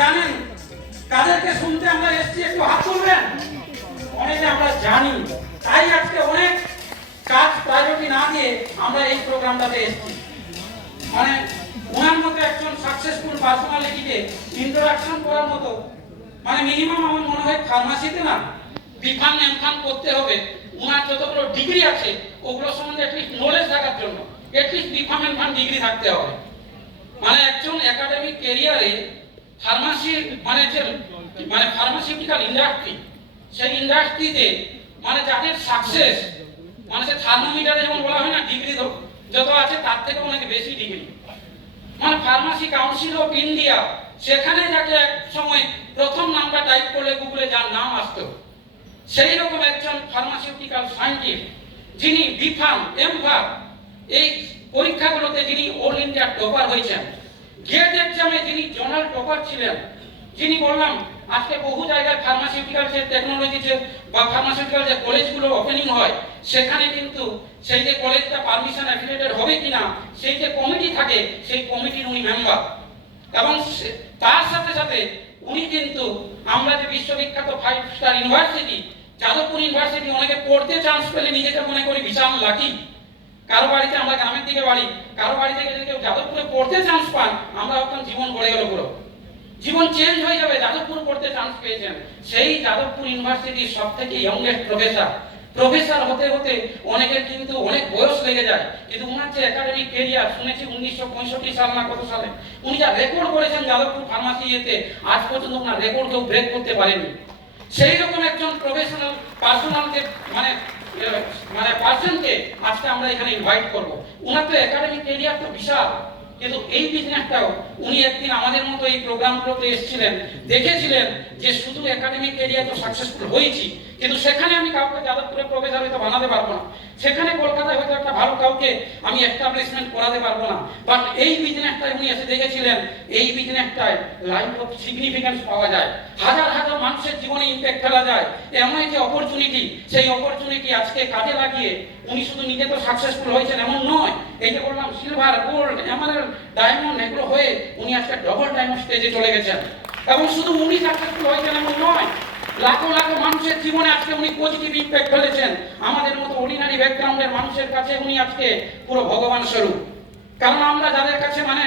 জানেন কাদেরকে শুনতে আমরা এসেছি একটু হাত তুলবেন। অনেকে আমরা জানি, তাই আজকে অনেক কাজ প্রায়োরিটি না দিয়ে আমরা এই প্রোগ্রামটাতে এসেছি। মানে ওনার মতো একজন সাকসেসফুল পার্সোনালিটিকে ইন্ট্রোডাকশন করার মতো, মানে মিনিমাম আমার মনে হয় ফার্মাসিতে না বিফার্ম এমফার্ম করতে হবে। ওনার যতগুলো ডিগ্রি আছে ওগুলো সম্বন্ধে অ্যাটলিস্ট নলেজ থাকার জন্য অ্যাটলিস্ট বিফার্ম এমফার্ম ডিগ্রি থাকতে হবে। মানে একজন একাডেমিক ক্যারিয়ারে ফার্মাসি মানে ফার্মাসিউটিক্যাল ইন্ডাস্ট্রি, সেই ইন্ডাস্ট্রিতে মানে যাদের সাকসেস, মানে সে থার্মোমিটারে যেমন বলা হয় না ডিগ্রি যত আছে তার থেকে অনেক বেশি ডিগ্রি। মানে ফার্মাসি কাউন্সিল অফ ইন্ডিয়া, সেখানে যাকে এক সময় প্রথম নামটা টাইপ করলে গুগলে যার নাম আসতো, সেই রকম একজন ফার্মাসিউটিক্যাল সায়েন্টিস্ট যিনি বিফার্ম এমফার্ম এই পরীক্ষাগুলোতে যিনি অল ইন্ডিয়া টপার হয়েছেন, গেট এক্সামে যিনি জোনাল টপার ছিলেন, যিনি বললাম আজকে বহু জায়গায় ফার্মাসিউটিক্যাল যে টেকনোলজি যে বা ফার্মাসিউটিক্যাল যে কলেজগুলো ওপেনিং হয়, সেখানে কিন্তু সেই যে কলেজটা পারমিশন অ্যাফিলিয়েটেড হবে কিনা সেই যে কমিটি থাকে, সেই কমিটির উনি মেম্বার। এবং তার সাথে সাথে উনি কিন্তু আমরা যে বিশ্ববিখ্যাত 5 স্টার ইউনিভার্সিটি যাদবপুর ইউনিভার্সিটি, অনেকে পড়তে চান্স পেলে নিজেকে মনে করি বিশাল লাকি। কারো বাড়িতে, আমরা গ্রামের দিকে বাড়ি, কারো বাড়ি থেকে যদি কেউ যাদবপুরে পড়তে চান্স পান, আমরা ভাবতাম জীবন গড়ে গেল, পুরো জীবন চেঞ্জ হয়ে যাবে, যাদবপুর পড়তে চান্স পেয়েছেন। সেই যাদবপুর ইউনিভার্সিটির সব থেকে ইয়ংগেস্ট প্রফেসর হতে হতে অনেকের কিন্তু অনেক বয়স লেগে যায়। কিন্তু উনার যে একাডেমিক ক্যারিয়ার শুনেছি 1965 সাল না কত সালে উনি যা রেকর্ড করেছেন যাদবপুর ফার্মাসি ইয়েতে, আজ পর্যন্ত ওনার রেকর্ড কেউ ব্রেক করতে পারেনি। সেই রকম একজন প্রফেশনাল পার্সোনালকে মানে পার্সনকে আজকে আমরা এখানে ইনভাইট করব। ওনার তো একাডেমিক ক্যারিয়ার তো বিশাল, কিন্তু এই বিজনেসটাও উনি একদিন আমাদের মতো এই প্রোগ্রামগুলোতে এসেছিলেন, দেখেছিলেন যে শুধু একাডেমিক ক্যারিয়ার তো সাকসেসফুল হয়েছি, কিন্তু সেখানে আমি কাউকে যাদবপুরে প্রফেসর হয়তো বানাতে পারবো না, সেখানে কলকাতায় হয়তো একটা ভালো কাউকে আমি এস্টাবলিশমেন্ট করাতে পারবো না। বাট এই বিজনেসটাই উনি এসে দেখেছিলেন, এই বিজনেসটায় লাইফ অফ সিগনিফিকেন্স পাওয়া যায়, হাজার হাজার মানুষের জীবনে ইম্প্যাক্ট ফেলা যায়। এমন যে অপরচুনিটি, সেই অপরচুনিটি আজকে কাজে লাগিয়ে উনি শুধু নিজে তো সাকসেসফুল হয়েছেন এমন নয়, এই যে বললাম সিলভার, গোল্ড, এমারেল্ড, ডায়মন্ড এগুলো হয়ে উনি আজকে ডবল ডায়মন্ড স্টেজে চলে গেছেন। এবং শুধু উনি সাকসেসফুল হয়েছেন এমন নয়, লাখো লাখো মানুষের জীবনে আজকে উনি পজিটিভ ইম্প্যাক্ট ফেলেছেন। আমাদের মতো অর্ডিনারি ব্যাকগ্রাউন্ডের মানুষের কাছে উনি আজকে পুরো ভগবান স্বরূপ। কারণ আমরা যাদের কাছে মানে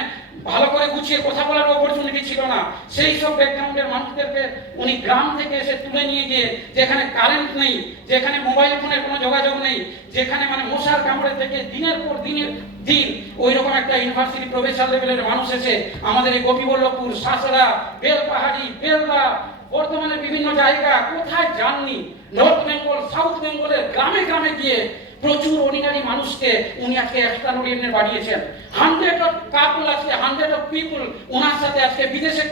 ভালো করে গুছিয়ে কথা বলার অপরচুনিটি ছিল না, সেই সব ব্যাকগ্রাউন্ডের মানুষদেরকে উনি গ্রাম থেকে এসে তুলে নিয়ে গিয়ে, যেখানে কারেন্ট নেই, যেখানে মোবাইল ফোনের কোনো যোগাযোগ নেই, যেখানে মানে মশার কামড়ে থেকে দিনের পর দিন ওই রকম একটা ইউনিভার্সিটি প্রফেসর লেভেলের মানুষ এসে আমাদের এই গোপীবল্লভপুর, সাসরা, বেলপাহাড়ি, বেলদা, বর্তমানে বিভিন্ন জায়গা কোথায় যাননি, নর্থ বেঙ্গল, সাউথ বেঙ্গলের গ্রামে গ্রামে গিয়ে প্রচুর অর্ডিনারি মানুষকে উনি আজকে এক্সট্রাঅর্ডিনারি বাড়িয়েছেন। 100 অফ কাপল আজকে 100 অফ পিপল ওনার সাথে আজকে বিদেশে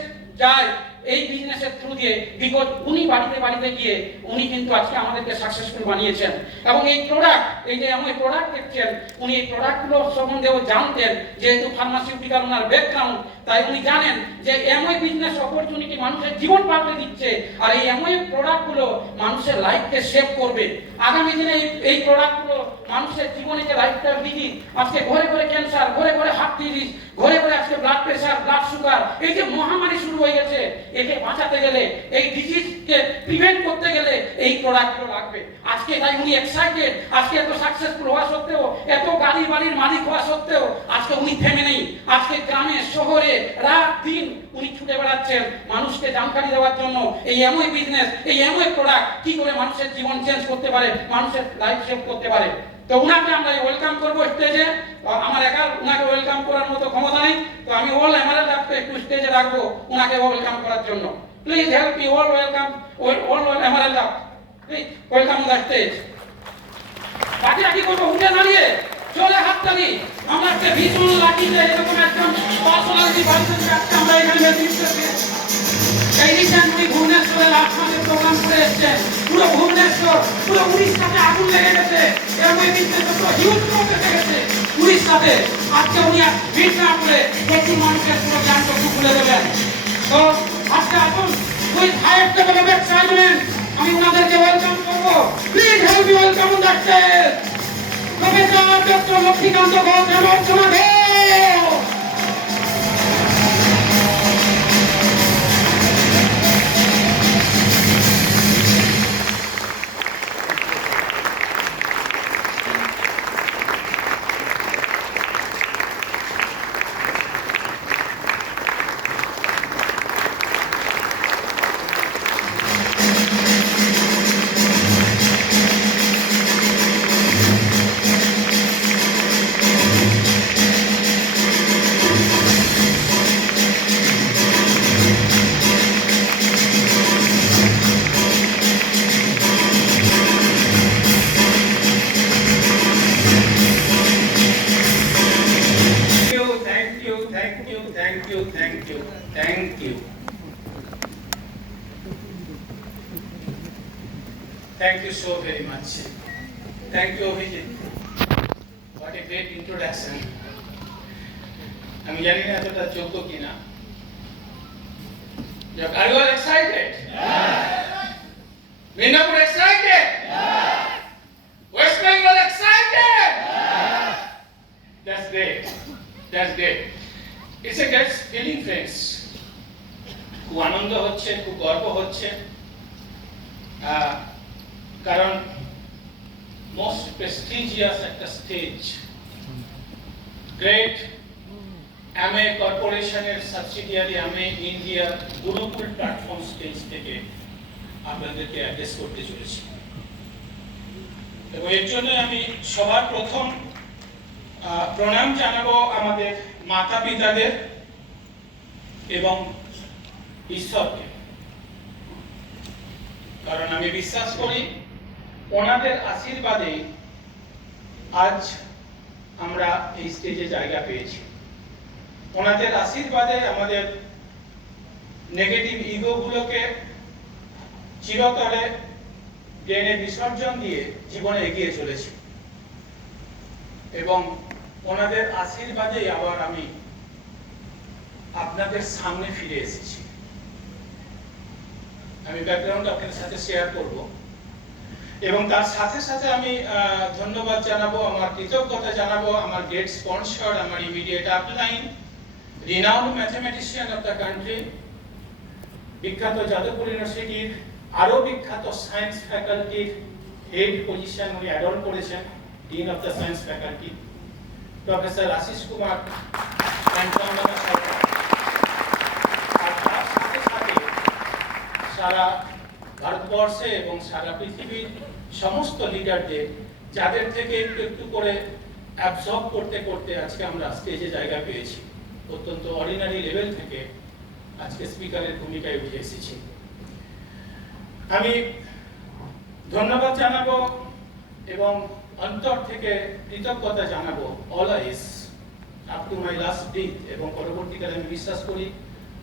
যায় এই বিজনেসের থ্রু দিয়ে, বিকজ উনি বাড়িতে বাড়িতে গিয়ে উনি কিন্তু আজকে আমাদেরকে সাকসেসফুল বানিয়েছেন। এবং এই প্রোডাক্ট, এই যে এমন প্রোডাক্ট দেখছেন, উনি এই প্রোডাক্টগুলো সম্বন্ধেও জানতেন, যেহেতু ফার্মাসিউটিক্যাল ওনার ব্যাকগ্রাউন্ড, তাই উনি জানেন যে এমওই বিজনেস অপরচুনিটি মানুষের জীবন পাল্টে দিচ্ছে, আর এই এমওই প্রোডাক্টগুলো মানুষের লাইফকে সেভ করবে। আগামী দিনে এই প্রোডাক্টগুলো মানুষের জীবনে যে লাইফস্টাইল ডিজিজ, আজকে ঘরে ঘরে ক্যান্সার, ঘরে ঘরে হার্ট ডিজিজ, ঘরে ঘরে আজকে ব্লাড প্রেশার, ব্লাড সুগার, এই যে মহামারী শুরু হয়ে গেছে, একে বাঁচাতে গেলে, এই ডিজিজকে প্রিভেন্ট করতে গেলে এই প্রোডাক্টগুলো লাগবে। আজকে তাই উনি এক্সাইটেড, আজকে এত সাকসেসফুল হওয়া সত্ত্বেও, এত গাড়ি বাড়ির মালিক হওয়া সত্ত্বেও আজকে উনি থেমে নেই। আজকে গ্রামে শহরে রাত দিন উনি ছুটে বেড়াচ্ছেন মানুষকে জানকারি দেওয়ার জন্য, এই এমওই বিজনেস, এই এমওই প্রোডাক্ট কি করে মানুষের জীবন চেঞ্জ করতে পারে, মানুষের লাইফ সেভ করতে পারে। তো উনাকে আমরা ওয়েলকাম করবো স্টেজে। আমার একা উনাকে ওয়েলকাম করার মতো ক্ষমতা নেই, তো আমি অল এমআরএল ল্যাবকে একটু স্টেজে রাখবো উনাকে ওয়েলকাম করার জন্য। Please help me all welcome all MRL lab, please welcome the stage. বাকি কি করবো, উঠে দাঁড়িয়ে চলে হাততালি। আমরা একটা ভীষণ লাকি যে এরকম একজন পার্সোনালিটি পার্সনকে আজকে আমরা এখানে নেতৃত্ব দিয়েছি। এই রিসেন্টলি ভুবনেশ্বরে লাস্ট মাসে প্রোগ্রাম করে এসেছেন, পুরো ভুবনেশ্বর, পুরো উড়িষ্যাতে আগুন লেগে গেছে, এমওই বিজনেস তো হিউজ প্রবলেম গেছে উড়িষ্যাতে। আজকে উনি ভিড় না করে প্রচুর মানুষের পুরো জ্ঞানটুকু খুলে দেবেন। তো আজকে আসুন with highest level of excitement আমি ওনাদেরকে ওয়েলকাম করবো। Please help me welcome on the stage professor doctor Lakshmikanta Ghosh এবং Archana Ghosh. Thank you. Thank you so very much. Thank you, Abhijit. What a great introduction. আমি জানি না এতটা যোগ্য কিনা। Are you all excited? Midnapur excited? West Bengal excited? That's great. That's great. It's a great feeling, friends. খুব আনন্দ হচ্ছে, খুব গর্ব হচ্ছে, কারণ মোস্ট প্রেস্টিজিয়াস একটা স্টেজ, গ্রেট আমে কর্পোরেশনের সাবসিডিয়ারি আমে ইন্ডিয়া গুরুকুল প্ল্যাটফর্ম স্টেজ থেকে আপনাদেরকে অ্যাড্রেস করতে চলেছি। এবং এর জন্য আমি সবার প্রথম প্রণাম জানাবো আমাদের মাতা পিতাদের এবং ঈশ্বরকে, কারণ আমি বিশ্বাস করি ওনাদের আশীর্বাদে আজ আমরা এই স্টেজে জায়গা পেয়েছি। ওনাদের আশীর্বাদে আমাদের নেগেটিভ ইগোগুলোকে চিরতরে ড্রেনে বিসর্জন দিয়ে জীবনে এগিয়ে চলেছি এবং ওনাদের আশীর্বাদেই আবার আমি আপনাদের সামনে ফিরে এসেছি। আমি ব্যাকগ্রাউন্ড আপনাদের সাথে শেয়ার করব এবং তার সাথে সাথে আমি ধন্যবাদ জানাবো, আমার কৃতজ্ঞতা জানাবো আমার গ্রেট স্পন্সর, আমার immediate upline, renowned mathematician of the country, বিখ্যাত যাদবপুর ইউনিভার্সিটির আরো বিখ্যাত সায়েন্স ফ্যাকাল্টির হেড পজিশন উনি অ্যাডন করেছেন, dean of the science faculty professor Ashis Kumar. সারা ভারতবর্ষে এবং সারা পৃথিবীর সমস্ত লিডারদের, যাদের থেকে একটু একটু করে অ্যাবজর্ব করতে করতে আজকে আমরা স্টেজে জায়গা পেয়েছি, অত্যন্ত অর্ডিনারি লেভেল থেকে আজকে স্পিকারের ভূমিকায় উঠে এসেছি। আমি ধন্যবাদ জানাবো এবং অন্তর থেকে কৃতজ্ঞতা জানাবো always up to my last breath, এবং পরবর্তীকালে আমি বিশ্বাস করি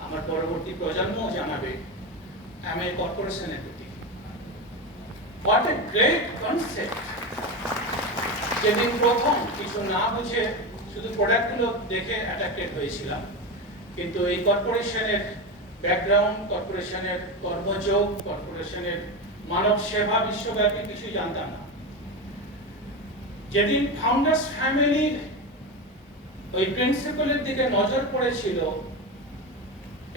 আমার পরবর্তী প্রজন্মও জানাবে আমে কর্পোরেশনের প্রতি। What a great concept! যেদিন প্রথম কিছু না বুঝে শুধু প্রোডাক্টগুলো দেখে অ্যাট্রাক্টেড হয়েছিলাম, কিন্তু এই কর্পোরেশনের ব্যাকগ্রাউন্ড, কর্পোরেশনের কর্মযোগ, কর্পোরেশনের মানব সেবা বিশ্বব্যাপী কিছুই জানতাম না। যেদিন ফাউন্ডার্স ফ্যামিলির ওই প্রিন্সিপালের দিকে নজর পড়েছিল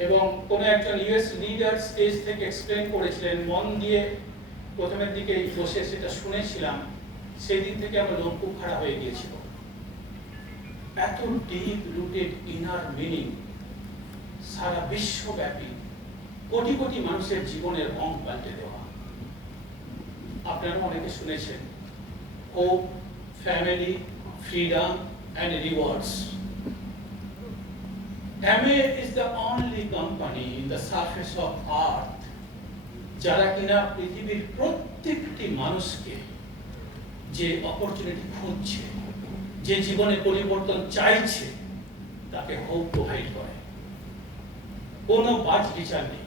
এবং কোনো একজন ইউএস লিডার স্টেজ থেকে এক্সপ্লেন করেছিলেন, মন দিয়ে প্রথমের দিকে বসে সেটা শুনেছিলাম, সেই দিন থেকে আমার লোম খুব খারাপ হয়ে গিয়েছিল। এত ডিপ রুটেড ইনার মিনিং, সারা বিশ্বব্যাপী কোটি কোটি মানুষের জীবনের রং পাল্টে দেওয়া। আপনারা অনেকে শুনেছেন hope, family, freedom and rewards. MA is the only company in the surface of earth যারা কিনা পৃথিবীর প্রত্যেকটি মানুষকে যে অপরচুনিটি খুঁজছে, যে জীবনে পরিবর্তন চাইছে, তাকে হোপ প্রোভাইড করে। কোনো বাজ বিচার নেই,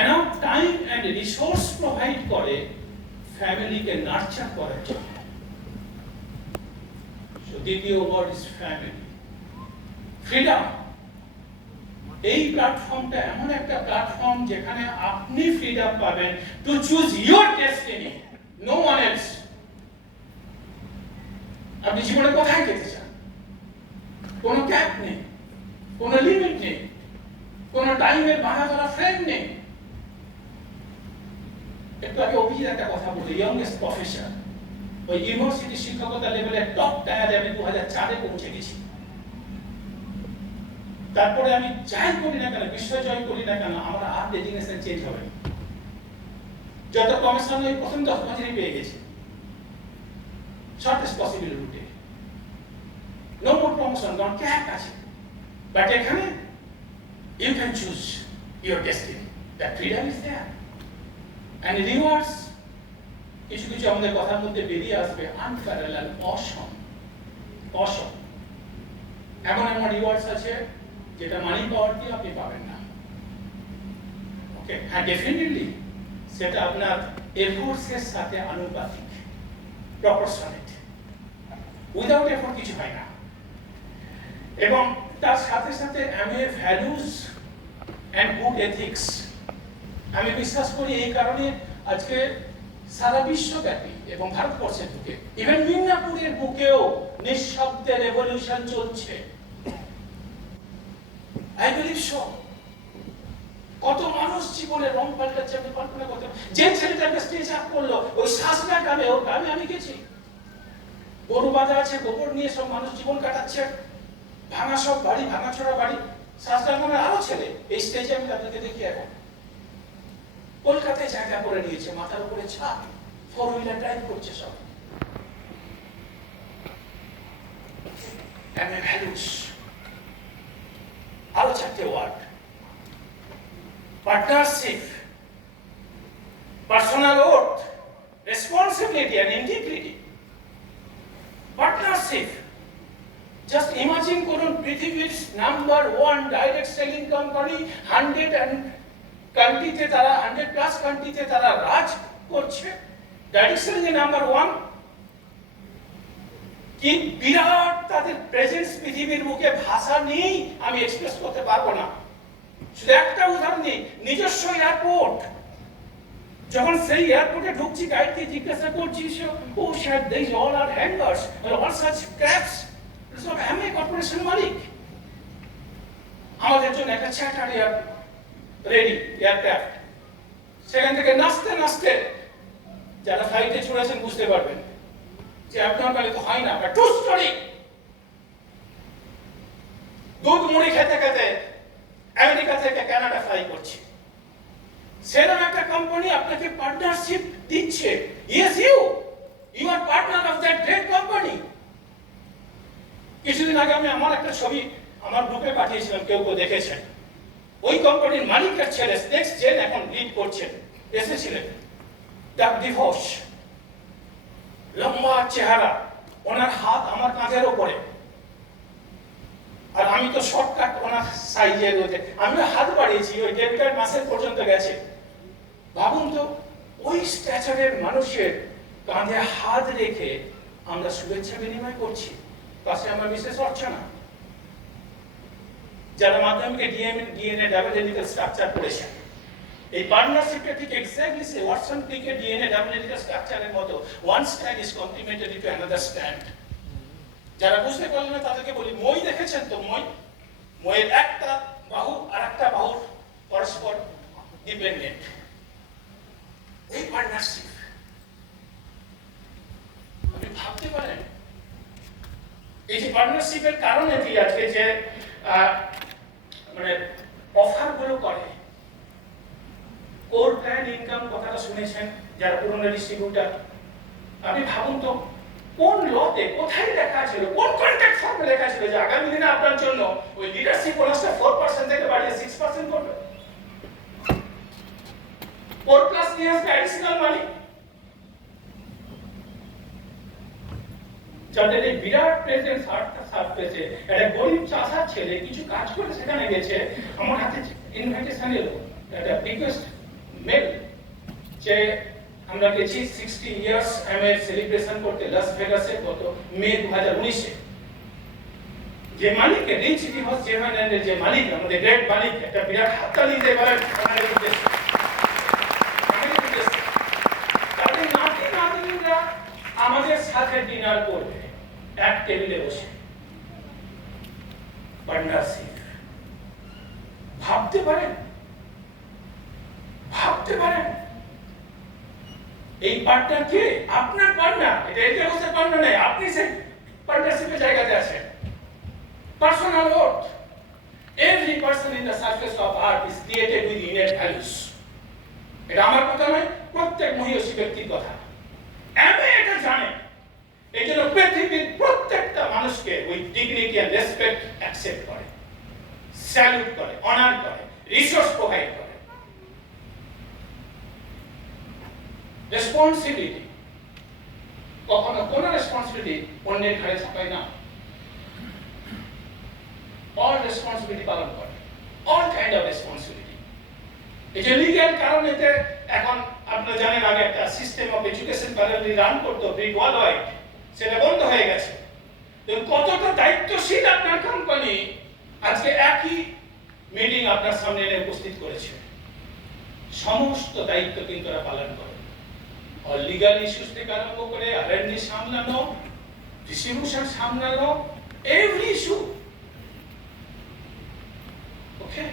enough time and resource provide করে ফ্যামিলিকে নার্চার করার জন্য। দ্বিতীয় ওয়ার্ড ইজ ফ্যামিলি। ফ্রিডম, এই প্ল্যাটফর্মটা এমন একটা প্ল্যাটফর্ম যেখানে আপনি ফ্রিডম পাবেন to choose your destiny, no one else. আপনি জীবনে কোথায় যেতে চান, কোনো ক্যাপ নেই, কোনো লিমিট নেই, কোনো টাইমের বাধা ধরা ফ্রেম নেই। একটু আগে অভিজিৎ একটা কথা বললো, ইয়ংগেস্ট প্রফেসর, ওই ইউনিভার্সিটি শিক্ষকতা লেভেলে টপ টায়ারে আমি 2004-এ পৌঁছে গেছি। তারপরে আমি যাই করি না কেন, বিশ্ব জয় করি না কেন, আমার আর ডেজিগনেশন চেঞ্জ হবে না। যত প্রমোশন ওই প্রথম 10 বছরই পেয়ে গেছি, shortest possible route, no more promotion, কারণ ক্যাপ আছে। বাট এখানে you can choose your destiny, that freedom is there and rewards. কিছু কিছু আমাদের কথার মধ্যে বেরিয়ে আসবে, আনপ্যারালাল, অসম। এমন এমন রিওয়ার্ডস আছে যেটা মানি পাওয়ার দিয়ে আপনি পাবেন না। ওকে, হ্যাঁ ডেফিনেটলি সেটা আপনার এফোর্টসের সাথে আনুপাতিক, প্রপোর্শনেট। উইদাউট এফোর্ট কিছু হয় না। এবং তার সাথে সাথে আমি ভ্যালুজ অ্যান্ড গুড এথিক্স আমি বিশ্বাস করি। এই কারণে আজকে সারা বিশ্বব্যাপী এবং ভারতবর্ষের বুকে, ইভেন মিদনাপুরের বুকেও নিঃশব্দে রেভলিউশন চলছে। I believe so. কত মানুষ জীবনে রং পাল্টাচ্ছে আপনি কল্পনা করতে। যে ছেলেটাকে স্টেজ আপ করলো ওই শাসনা গ্রামে, ওর গ্রামে আমি গেছি, গরু বাঁধা আছে, গোবর নিয়ে সব মানুষ জীবন কাটাচ্ছে, ভাঙা সব বাড়ি, ভাঙাচোরা বাড়ি। শাসনা গ্রামের আরো ছেলে এই স্টেজে আমি তাদেরকে দেখি। এখন কলকাতায় জায়গা করে নিয়েছে, মাথার উপরে ছাদ, 4 হুইলার ড্রাইভ করছে সব। ভ্যালুস আরো 4টে word: partnership, personal oath, responsibility and integrity. Partnership, just imagine করুন পৃথিবীর নাম্বার 1 ডাইরেক্ট সেলিং কোম্পানি, 100 কান্ট্রিতে তারা, 100+ কান্ট্রিতে তারা রাজ করছে, ডাইরেক্ট সেলিং এ নাম্বার 1। কি বিরাট তাদের প্রেজেন্স পৃথিবীর মুখে, ভাষা নেই, আমি এক্সপ্রেস করতে পারবো না। শুধু একটা উদাহরণ দিই, নিজস্ব এয়ারপোর্ট। যখন সেই এয়ারপোর্টে ঢুকছি, গাইডকে জিজ্ঞাসা করছি, ও sir this all are hangers all such craps, সব আমি কর্পোরেশন মালিক। আমাদের জন্য একটা চ্যাটার রেডি এয়ারক্রাফট। সেখান থেকে নাচতে নাচতে, যারা ফ্লাইটে চড়েছেন বুঝতে পারবেন যে আপনার বেলা তো হয় না, বাট ট্রু স্টোরি। দুধ মুড়ি খেতে খেতে আমেরিকা থেকে কানাডা ফ্লাই করছি। সেরকম একটা কোম্পানি আপনাকে পার্টনারশিপ দিচ্ছে। Yes, you are partner of that great company. কিছুদিন আগে আমি আমার একটা ছবি আমার গ্রুপে পাঠিয়েছিলাম, কেউ কেউ দেখেছেন। ওই কোম্পানির মালিকের ছেলে, নেক্সট জেন এখন লিড করছেন, এসেছিলেন। ডাক ডিভোর্স, লম্বা চেহারা, ওনার হাত আমার কাঁধের ওপরে, আর আমি তো শর্টকাট ওনার সাইজের মধ্যে, আমি হাত বাড়িয়েছি, ওই 1.5 মাসের পর্যন্ত গেছে। ভাবুন তো, ওই স্ট্যাচারের মানুষের কাঁধে হাত রেখে আমরা শুভেচ্ছা বিনিময় করছি। পাশে আমার বিশেষ অর্চনা, যারা মাধ্যমিকে ডিএনএ ডাবল হেলিক্যাল স্ট্রাকচার করেছেন। এই পার্টনারশিপটা ঠিক এক্স্যাক্টলি সে ওয়াটসন ক্রিকে ডিএনএ ডাবল হেলিক্যাল স্ট্রাকচারের মতো, one strand is complimentary to another strand. যারা বুঝতে পারলেন না তাদেরকে বলি, মই দেখেছেন তো? মইয়ের একটা বাহু আর একটা বাহুর পরস্পর ডিপেন্ডেন্ট। এই পার্টনারশিপ আপনি ভাবতে পারেন। এই যে পার্টনারশিপের কারণে কি আজকে যে মানে অফার গুলো করে, কোর প্ল্যান ইনকাম কথাটা শুনেছেন যারা পুরনো ডিস্ট্রিবিউটার। আপনি ভাবুন তো, কোন লতে কোথায় লেখা ছিল, কোন কন্ট্রাক্ট ফর্মে লেখা ছিল যে আগামী দিনে আপনার জন্য ওই লিডারশিপ বোনাসটা 4% থেকে বাড়িয়ে 6% করবে। 4+ নিয়ে আসবে অ্যাডিশনাল মানি। যাদের এই বিরাট প্রেজেন্স সার্ফেসে, একটা গরিব চাষার ছেলে কিছু কাজ করে সেখানে গেছে, আমার হাতে ইনভাইটেশন এলো, একটা রিকোয়েস্ট মেল, যে আমরা গেছি 60 ইয়ার্স এমএর সেলিব্রেশন করতে লাস ভেগাসে গত মে 2019-এ। যে মালিক রিচ রিভার্স জেভানের যে মালিক, আমাদের গ্রেট মালিক, একটা বিরাট হাততালি দিতে পারেন আমাদের উদ্দেশ্যে। তাদের নাতিরা আমাদের সাথে ডিনার করবে এক টেবিলে বসে। পার্টনারশিপ ভাবতে পারেন, ভাবতে পারেন। এই পার্টনার কে? আপনার পার্টনার। এটা এলকেএসের পার্টনার নয়, আপনি সেই পার্টনারশিপের জায়গাতে আছেন। Personal oath, every person in the surface of earth is created with inner values. এটা আমার কথা নয়, প্রত্যেক মহীয়সী ব্যক্তির কথা। আমি এটা জানি। এই জন্য পৃথিবীর প্রত্যেকটা মানুষকে with dignity and respect accept করে, স্যালুট করে, অনার করে, রিসোর্স প্রোভাইড করে। রেসপন্সিবিলিটি, কখনো কোনো রেসপন্সিবিলিটি অন্যের ঘাড়ে চাপায় না। অল রেসপন্সিবিলিটি পালন করে, অল কাইন্ড অফ রেসপন্সিবিলিটি। এই যে লিগ্যাল কারণেতে এখন আপনারা জানেন আগে একটা সিস্টেম অফ এডুকেশন প্যারালি রান করতো ব্রিক ওয়াল ওয়াইড, সেটা বন্ধ হয়ে গেছে। তো কতটা দায়িত্বশীল আপনার কোম্পানি আজকে একই মিটিং আপনার সামনে এনে উপস্থিত করেছে। সমস্ত দায়িত্ব কিন্তু তারা পালন করে, আর লিগ্যাল ইস্যুস থেকে আরম্ভ করে আর&ডি সামলানো, ডিস্ট্রিবিউশন সামলানো, every issue. Okay,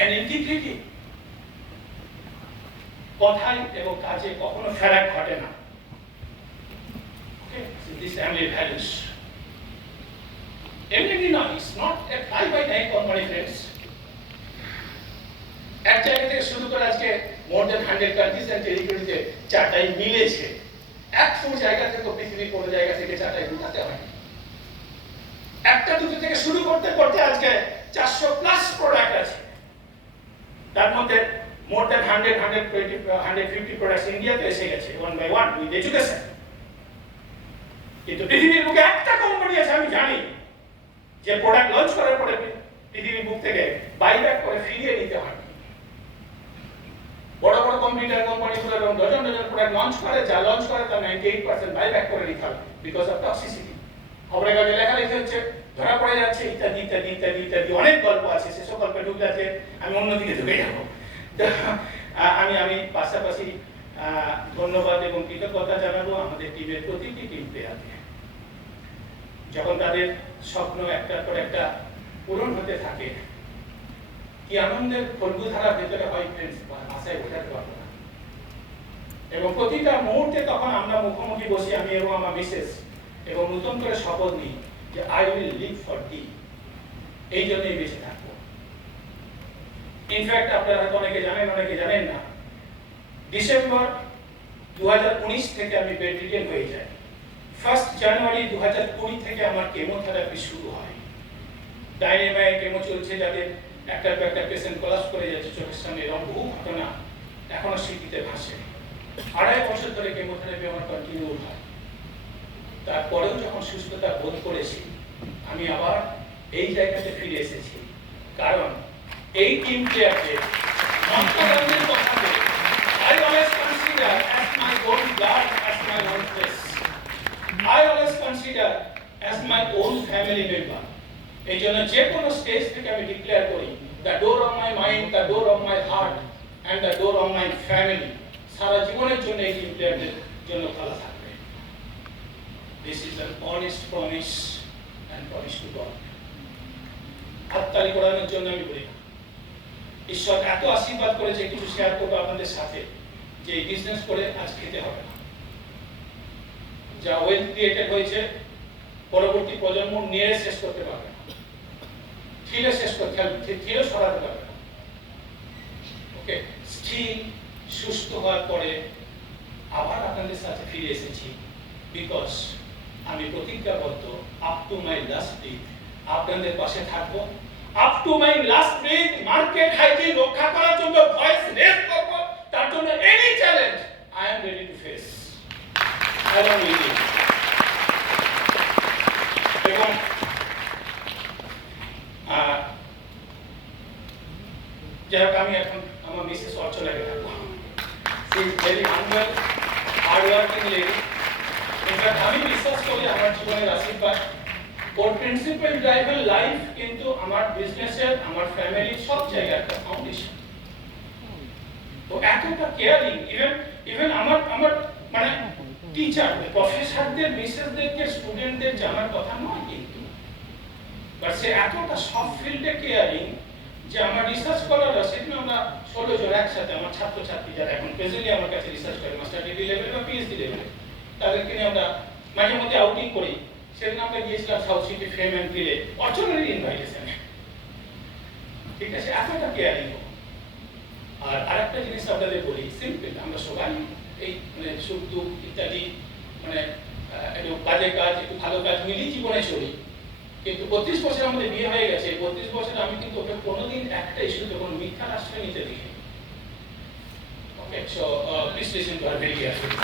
and integrity, কথায় এবং কাজে কখনো ফারাক ঘটে না। ওকে, দিস ফ্যামিলি ভ্যালুস এমনি নয়, it's not a fly by night company friends. এক জায়গা থেকে শুরু করে আজকে মোর দেন 100 কান্ট্রিজ এন্ড টেরিটরিতে চাটাই মিলেছে। একশো জায়গা থেকে পৃথিবীর কোনো জায়গা থেকে চাটাই ঢুকাতে হয়। একটা দুটো থেকে শুরু করতে করতে আজকে 400+ প্রোডাক্ট আছে। তার মধ্যে মোর দেন 150 প্রোডাক্টস ইন্ডিয়াতে এসে গেছে one by one with education. কিন্তু পৃথিবীর বুকে একটা কোম্পানি আছে আমি জানি যে প্রোডাক্ট লঞ্চ করার পরে পৃথিবীর বুক থেকে বাইব্যাক করে ফিরিয়ে নিতে হয়। বড় বড় কম্পিউটার কোম্পানিগুলো এবং ডজন ডজন প্রোডাক্ট লঞ্চ করে, যা লঞ্চ করে তার 98% বাইব্যাক করে নিতে হয় বিকজ অফ টক্সিসিটি। খবরের কাগজে লেখালেখি হচ্ছে, ধরা পড়ে যাচ্ছে, ইত্যাদি ইত্যাদি ইত্যাদি ইত্যাদি অনেক গল্প আছে। সেসব গল্পে ঢুকলে আমি অন্যদিকে ঢুকে যাবো। আমি পাশাপাশি ধন্যবাদ এবং কৃতজ্ঞতা জানাবো আমাদের টিমের প্রতিটি টিম প্লেয়ারকে। যখন তাদের স্বপ্ন একটার পর একটা পূরণ হতে থাকে, কি আনন্দের ফল্গুধারা ভেতরে হয় ফ্রেন্ডস, ভাষায় বোঝাতে পারবো না। এবং প্রতিটা মুহূর্তে তখন আমরা মুখোমুখি বসি, আমি এবং আমার মিসেস, এবং নতুন করে শপথ নিই যে I will live for the, এই জন্যই বেঁচে থাকবো। ইনফ্যাক্ট আপনারা হয়তো অনেকে জানেন, অনেকে জানেন না, ডিসেম্বর 2019 থেকে আমি বেডরিডেন হয়ে যাই। 1 জানুয়ারি 2020 থেকে আমার কেমোথেরাপি শুরু হয়। ডাইনেমায় কেমো চলছে, যাদের একটার পর একটা পেশেন্ট কোলাপস করে যাচ্ছে চোখের সামনে, এরকম বহু ঘটনা এখনো স্মৃতিতে ভাসে। 2.5 বছর ধরে কেমোথেরাপি আমার কন্টিনিউ হয়। তারপরেও যখন সুস্থতা বোধ করেছি, আমি আবার এই জায়গাতে ফিরে এসেছি। কারণ এই টিম প্লেয়ারকে মন্ত্রণালয়ের কথাতে I always consider as my own blood, as my own flesh. I always consider as my own family member. এই জন্য যে কোনো স্টেজ থেকে আমি ডিক্লেয়ার করি, the door of my mind, the door of my heart and the door of my family সারা জীবনের জন্য এই টিম প্লেয়ারদের জন্য খোলা থাকবে। This is an honest promise and promise to God. হাততালি করানোর জন্য আমি বলি, ঈশ্বর এত আশীর্বাদ করেছে, কিছু শেয়ার করবো আপনাদের সাথে, যে বিজনেস করে আজ খেতে হবে না। যা ওয়েলথ ক্রিয়েটেড হয়েছে পরবর্তী প্রজন্ম নিয়ে শেষ করতে পারবে না, ঠিলে শেষ করতে হবে, ঠিলে সরাতে পারবে না। ওকে, স্টিল সুস্থ হওয়ার পরে আবার আপনাদের সাথে ফিরে এসেছি, বিকজ আমি প্রতিজ্ঞাবদ্ধ up to my last breath আপনাদের পাশে থাকবো। Up to my last breath market hygiene রক্ষা করার জন্য ভয়েস রেজ করব, তার জন্য any challenge I am ready to face along with you. এবং যাই হোক, আমি এখন আমার মিসেস অর্চনাকে থাকবো। She is very humble, hard working lady. In fact আমি বিশ্বাস করি আমার জীবনের আশীর্বাদ, ওর প্রিন্সিপাল ড্রাইভের লাইফ কিন্তু আমার বিজনেসের, আমার ফ্যামিলির সব জায়গায় একটা ফাউন্ডেশন। তো এতটা কেয়ারিং, ইভেন আমার মানে টিচার, প্রফেসরদের, মিসেসদেরকে, স্টুডেন্টদের জানার কথা নয়, কিন্তু বাট সে এতটা সব ফিল্ডে কেয়ারিং যে আমার রিসার্চ করার, সেদিন আমরা 16 জন একসাথে, আমার ছাত্রছাত্রী যারা এখন প্রেজেন্টলি আমার কাছে রিসার্চ করে মাস্টার ডিগ্রি লেভেলে বা পিএইচডি লেভেলে, তাদেরকে নিয়ে আমরা মাঝে মধ্যে আউটিং করি। সেদিন আমরা গিয়েছিলাম সাউথ সিটি ফেম অ্যান্ড গ্রিলে, অর্চনারই ইনভাইটেশনে। ঠিক আছে, এতটা কেয়ারিং। আর আরেকটা জিনিস আপনাদের বলি, সিম্পল, আমরা সবাই এই মানে সুখ দুঃখ ইত্যাদি, মানে একটু বাজে কাজ, একটু ভালো কাজ মিলিয়ে জীবনে চলি। কিন্তু 32 বছর আমাদের বিয়ে হয়ে গেছে, 32 বছর আমি কিন্তু ওকে কোনোদিন একটা ইস্যুতে কোনো মিথ্যার আশ্রয় নিতে দেখি। Okay, so please listen to our very carefully.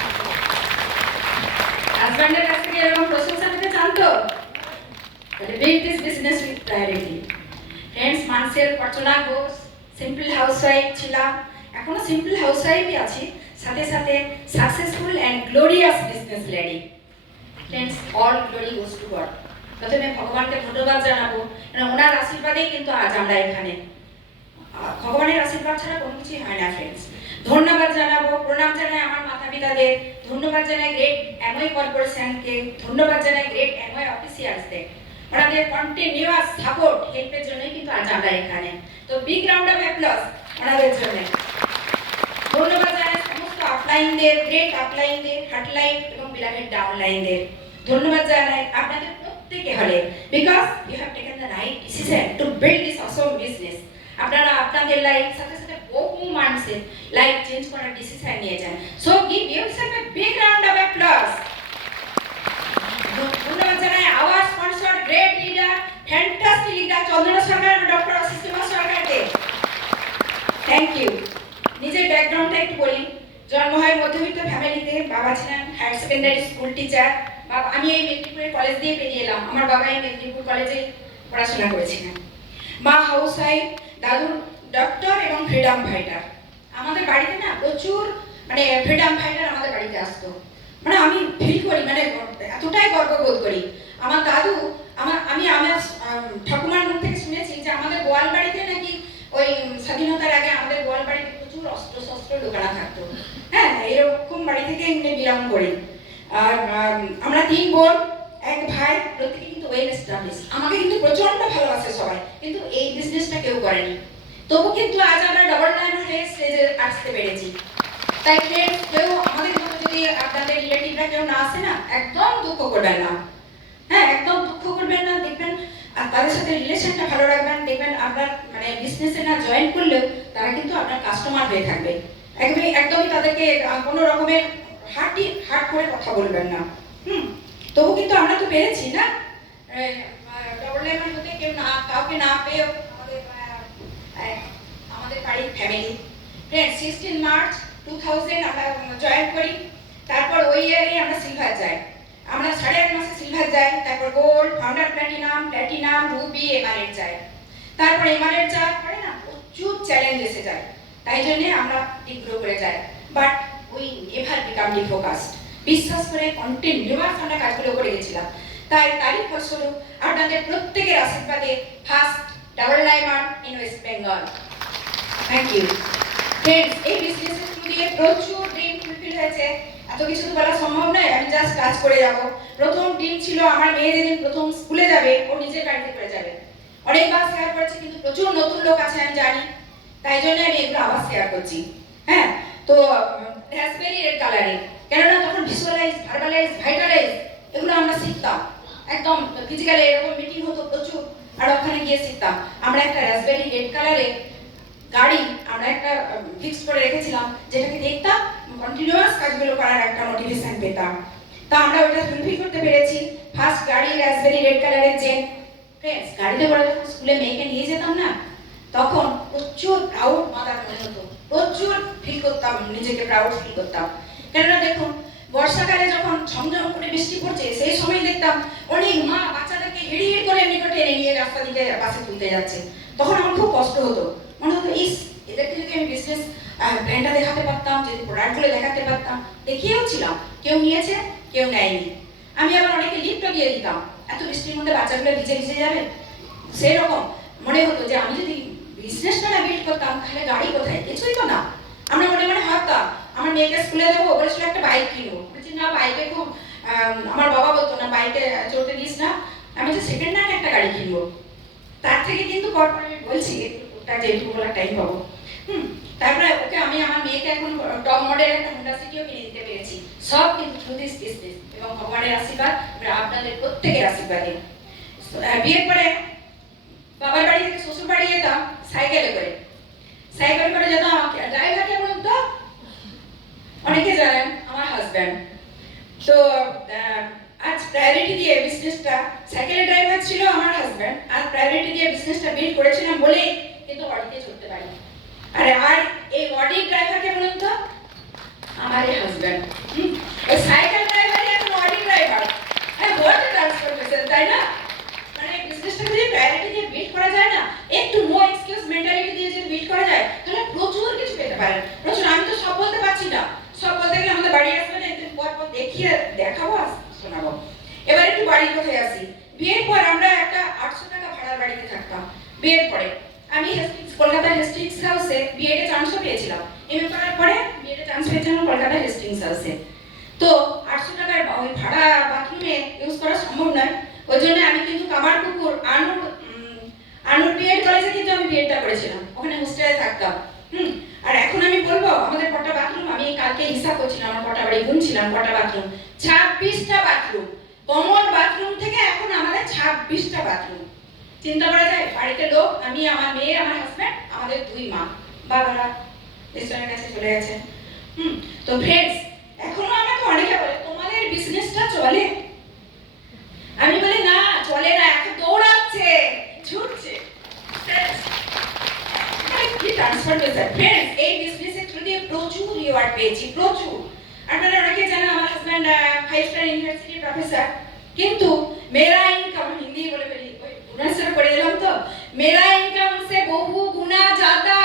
হাজব্যান্ডের কাছ থেকে এরকম প্রশংসা পেতে চান তো? Build this business with priority. Friends, মানুষের অর্চনা ঘোষ, সিম্পল হাউসওয়াইফ ছিলাম, এখনো সিম্পল হাউসওয়াইফই আছি, সাথে সাথে successful and glorious business lady. Friends, all glory goes to god. প্রথমে ভগবানকে ধন্যবাদ জানাবো, কারণ ওনার আশীর্বাদেই কিন্তু আজ আমরা এখানে। ভগবানের আশীর্বাদ ছাড়া কোনো কিছুই হয় না ফ্রেন্ডস। ধন্যবাদ জানাবো, প্রণাম জানাই আমার মাতা পিতাদের, ধন্যবাদ জানাই গ্রেট অ্যামওয়ে কর্পোরেশনকে, ধন্যবাদ জানাই গ্রেট অ্যামওয়ে অফিসিয়ালসদের, ওনাদের কন্টিনিউয়াস সাপোর্ট হেল্পের জন্যই কিন্তু আজ আমরা এখানে। তো বিগ রাউন্ড অফ অ্যাপ্লজ ওনাদের জন্য। ধন্যবাদ জানাই সমস্ত আপলাইনদের, গ্রেট আপলাইনদের, হাটলাইন এবং বিলাভেড ডাউনলাইনদের। ধন্যবাদ জানাই আপনাদের প্রত্যেকে হলে, because you have taken the right decision to build this awesome business. আপনারা আপনাদের লাইফ সাথে সাথে বহু মানুষের লাইফ চেঞ্জ করার ডিসিশন নিয়েছেন। So give yourself a big round of applause. ধন্যবাদ জানাই our sponsor, great leader, fantastic leader Chandrana Sarkar এবং ডক্টর আশিস কুমার সরকারকে। Thank you. নিজের ব্যাকগ্রাউন্ডটা একটু বলি। জন্ম হয় মধ্যবিত্ত ফ্যামিলিতে, বাবা ছিলেন হায়ার সেকেন্ডারি স্কুল টিচার। আমি এই মেদিনীপুরের কলেজ দিয়ে পেরিয়ে এলাম, আমার বাবা এই মেদিনীপুর কলেজে পড়াশোনা করেছিলেন। মা হাউস ওয়াইফ, দাদু ডক্টর এবং ফ্রিডম ফাইটার। আমাদের বাড়িতে না প্রচুর মানে ফ্রিডম ফাইটার আমাদের বাড়িতে আসতো। মানে আমি ফিল করি, মানে এতটাই গর্ববোধ করি। আমার দাদু, আমি আমার ঠাকুমার মুখ থেকে শুনেছি যে আমাদের গোয়াল বাড়িতে নাকি ওই স্বাধীনতার আগে আমাদের গোয়াল বাড়িতে প্রচুর অস্ত্র শস্ত্র দোকানা থাকতো। হ্যাঁ, এরকম বাড়ি থেকে বিলং করি। আর আমরা 3 বোন, 1 ভাই, প্রত্যেকে কিন্তু ওয়েল এস্টাবলিশ। আমাকে কিন্তু প্রচন্ড ভালোবাসে সবাই, কিন্তু এই বিজনেসটা কেউ করেনি। তবু কিন্তু আজ আমরা ডবল লাইন হয়ে স্টেজে আসতে পেরেছি। তাই ফ্রেন্ডস, কেউ আমাদের মতো যদি আপনাদের রিলেটিভরা কেউ না আসে না, একদম দুঃখ করবেন না। হ্যাঁ, একদম দুঃখ করবেন না। দেখবেন আর তাদের সাথে রিলেশনটা ভালো রাখবেন। দেখবেন আপনার মানে বিজনেসে না জয়েন করলেও তারা কিন্তু আপনার কাস্টমার হয়ে থাকবে। একদমই তাদেরকে কোনো রকমের হার্ট করে কথা বলবেন না। তবু কিন্তু আমরা তো পেরেছি না, ডবল লাইন হতে কেউ না, কাউকে না পেয়েও আমাদের বাড়ির ফ্যামিলি। ফ্রেন্ডস, 16 মার্চ 2000 আমরা জয়েন করি। তারপর ওই ইয়ারে আমরা সিলভার যাই। আমরা 8.5 মাসে সিলভার যাই, তারপর গোল্ড, ফাউন্ডার প্ল্যাটিনাম, রুবি, এমারেট যাই। তারপর এমারেট যাওয়ার পরে না প্রচুর চ্যালেঞ্জ এসে যায়, তাই জন্য আমরা ডিগ্রো করে যাই। But we never become defocused. বিশ্বাস করে কন্টিনিউয়াস আমরা কাজগুলো করে গেছিলাম। তারই ফলস্বরূপ আপনাদের প্রত্যেকের আশীর্বাদে first double diamond in West Bengal. Thank you friends. এই বিজনেসের থ্রু দিয়ে প্রচুর ড্রিম ফুলফিল হয়েছে। এত কিছু তো বলা সম্ভব নয়, আমি জাস্ট কাজ করে যাব। প্রথম ড্রিম ছিল আমার মেয়ে যেদিন প্রথম স্কুলে যাবে ও নিজের গাড়িতে করে যাবে। অনেকবার শেয়ার করেছি, কিন্তু প্রচুর নতুন লোক আছে আমি জানি, তাই জন্য আমি এগুলো আবার শেয়ার করছি। হ্যাঁ, তো রাসবেরি রেড কালারে, কেননা তখন ভিজুয়ালাইজ, ভার্বালাইজ, ভাইটালাইজ এগুলো আমরা শিখতাম। একদম ফিজিক্যালি এরকম মিটিং হতো প্রচুর, আর ওখানে গিয়ে শিখতাম। আমরা একটা রাসবেরি রেড কালারে গাড়ি আমরা একটা ফিক্স করে রেখেছিলাম, যেটাকে দেখতাম কন্টিনিউয়াস কাজগুলো করার একটা মোটিভেশন পেতাম। তা আমরা ওইটা ফুলফিল করতে পেরেছি। ফার্স্ট গাড়ি রাসবেরি রেড কালারের যে ফ্রেন্ডস, গাড়িতে করে যখন স্কুলে মেয়েকে নিয়ে যেতাম না, তখন প্রচুর প্রাউড মাদার মনে হতো, প্রচুর ফিল করতাম, নিজেকে প্রাউড ফিল করতাম। কেননা দেখুন, বর্ষাকালে যখন ঝমঝম করে বৃষ্টি পড়ছে, সেই সময় দেখতাম অনেক মা বাচ্চাদেরকে হিড়ি করে এমনি করে টেনে নিয়ে রাস্তা দিকে বাসে তুলতে যাচ্ছে। তখন আমার খুব কষ্ট হতো, মনে হতো ইস, এদেরকে যদি আমি বিজনেস প্ল্যানটা দেখাতে পারতাম, যদি প্রোডাক্টগুলো দেখাতে পারতাম। দেখিয়েও ছিলাম, কেউ নিয়েছে, কেউ নেয়নি। আমি আবার অনেকে লিফটও দিয়ে দিতাম, এত বৃষ্টির মধ্যে বাচ্চাগুলো ভিজে ভিজে যাবে। সেরকম মনে হতো যে আমি যদি বিজনেসটা না বিল্ড করতাম, তাহলে গাড়ি কোথায়, কিছুই তো না। আমরা মনে মনে ভাবতাম আমার মেয়েকে স্কুলে দেবো, বলেছিল একটা বাইক কিনবো। বলছি না, বাইকে খুব আমার বাবা বলতো না বাইকে চড়তে দিস না, আমি তো সেকেন্ড হ্যান্ড একটা গাড়ি কিনবো। তার থেকে কিন্তু পরপর আমি বলছি ওটা যেটুকু বলার টাইম পাবো। তারপরে ওকে আমি আমার মেয়েকে এখন টপ মডেল একটা হোন্ডা সিটিও কিনে দিতে পেরেছি, সব কিন্তু থ্রু দিস বিজনেস এবং ভগবানের আশীর্বাদ, আপনাদের প্রত্যেকের আশীর্বাদে। বিয়ের পরে বাবার বাড়ি থেকে শ্বশুর বাড়ি যেতাম সাইকেলে করে যেতাম। ড্রাইভারকে বলুন তো, অনেকে জানেন আমার হাজব্যান্ড। তো আজ প্রায়োরিটি দিয়ে বিজনেসটা, সাইকেলের ড্রাইভার ছিল আমার হাজব্যান্ড, আর প্রায়োরিটি দিয়ে বিজনেসটা বিল্ড করেছিলাম বলেই কিন্তু অডিতে চলতে পারি। আর এই অডির ড্রাইভারকে বলুন তো, আমার এই হাজব্যান্ড। ওই সাইকেল ড্রাইভারই এখন অডি ড্রাইভার। হ্যাঁ, বলতে ট্রান্সফার করেছেন, তাই না? মানে বিজনেসটা যদি প্রায়োরিটি দিয়ে বিল্ড করা যায় না, একটু হেস্টিংস হাউসে বিএডে চান্সও পেয়েছিলাম। এমএ করার পরে বিএডে চান্স পেয়েছিলাম কলকাতা হেস্টিংস হাউসে। তো 800 টাকার ওই ভাড়া বাথরুমে ইউজ করা সম্ভব নয়, ওই জন্য আমি কিন্তু কামারপুকুর আনুর বিএড কলেজে কিন্তু আমি বিএডটা করেছিলাম, ওখানে হোস্টেলে থাকতাম। আর এখন আমি বলবো আমাদের কটা বাথরুম, আমি কালকে হিসাব করছিলাম আমার কটা বাড়ি গুনছিলাম কটা বাথরুম, 26টা বাথরুম। কমন বাথরুম থেকে এখন আমাদের 26টা বাথরুম। চিন্তা করা যায়, বাড়িতে লোক, আমি, আমার মেয়ে, আমার হাজব্যান্ড, আমাদের 2 মা, বাবারা ঈশ্বরের কাছে চলে গেছে। তো ফ্রেন্ডস, এখনো আমাকে অনেকে বলে তোমাদের বিজনেসটা চলে, আমি বলি না চলে না, এখন দৌড়াচ্ছে, ছুটছে। কি ট্রান্সফার হয়েছে ফ্রেন্ডস, এই বিজনেসের থ্রু দিয়ে প্রচুর রিওয়ার্ড পেয়েছি, প্রচুর। আপনারা অনেকে জানেন আমার হাজব্যান্ড 5 স্টার ইউনিভার্সিটি প্রফেসর, কিন্তু मेरा इनकम, हिंदी बोले मेरी प्रोनाउंस করে দিলাম তো, मेरा इनकम से বহু গুণা ज्यादा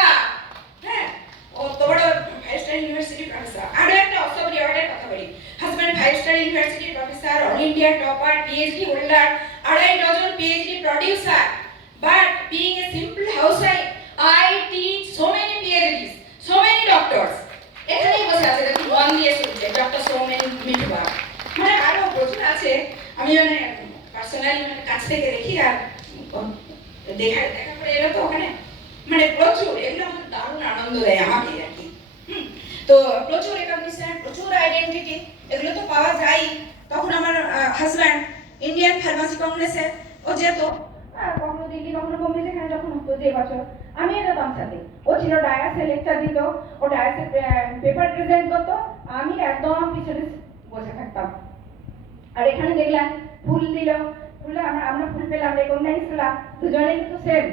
है। ও তো বড় 5 স্টার ইউনিভার্সিটি প্রফেসর। আর একটা অসব রিওয়ার্ডের কথা বলি, husband 5 star university professor, all India topper, PhD holder, 2.5 dozen PhD producer, but being a simple housewife I teach so many PhDs, so many doctors. এখানেই বসে আছে, দেখুন মন দিয়ে শুনছে, ডক্টর সৌমেন মিঠুয়া, মানে আরো প্রচুর আছে। আমি মানে পার্সোনালি মানে কাছ থেকে দেখি আর দেখা করে এলো তো ওখানে, মানে প্রচুর, এগুলো আমার দারুণ আনন্দ দেয় আমাকে আর কি। তো প্রচুর রেকগনিশন, প্রচুর আইডেন্টিটি, এগুলো তো পাওয়া যায়। তখন আমার হাজব্যান্ড ইন্ডিয়ান ফার্মাসি কংগ্রেসে ও যেত, কখনো দিল্লি কখনো বোম্বে, যেখানে যখন হতো যে বছর আমি যেতাম সাথে। ও ছিল ডায়াসে লেকচার দিত, ও ডায়াসে পেপার প্রেজেন্ট করতো, আমি একদম পিছনে বসে থাকতাম। আর এখানে দেখলাম ফুল দিল, ফুলে আমরা ফুল পেলাম, রেকগনাইজ পেলাম, দুজনে কিন্তু সেম।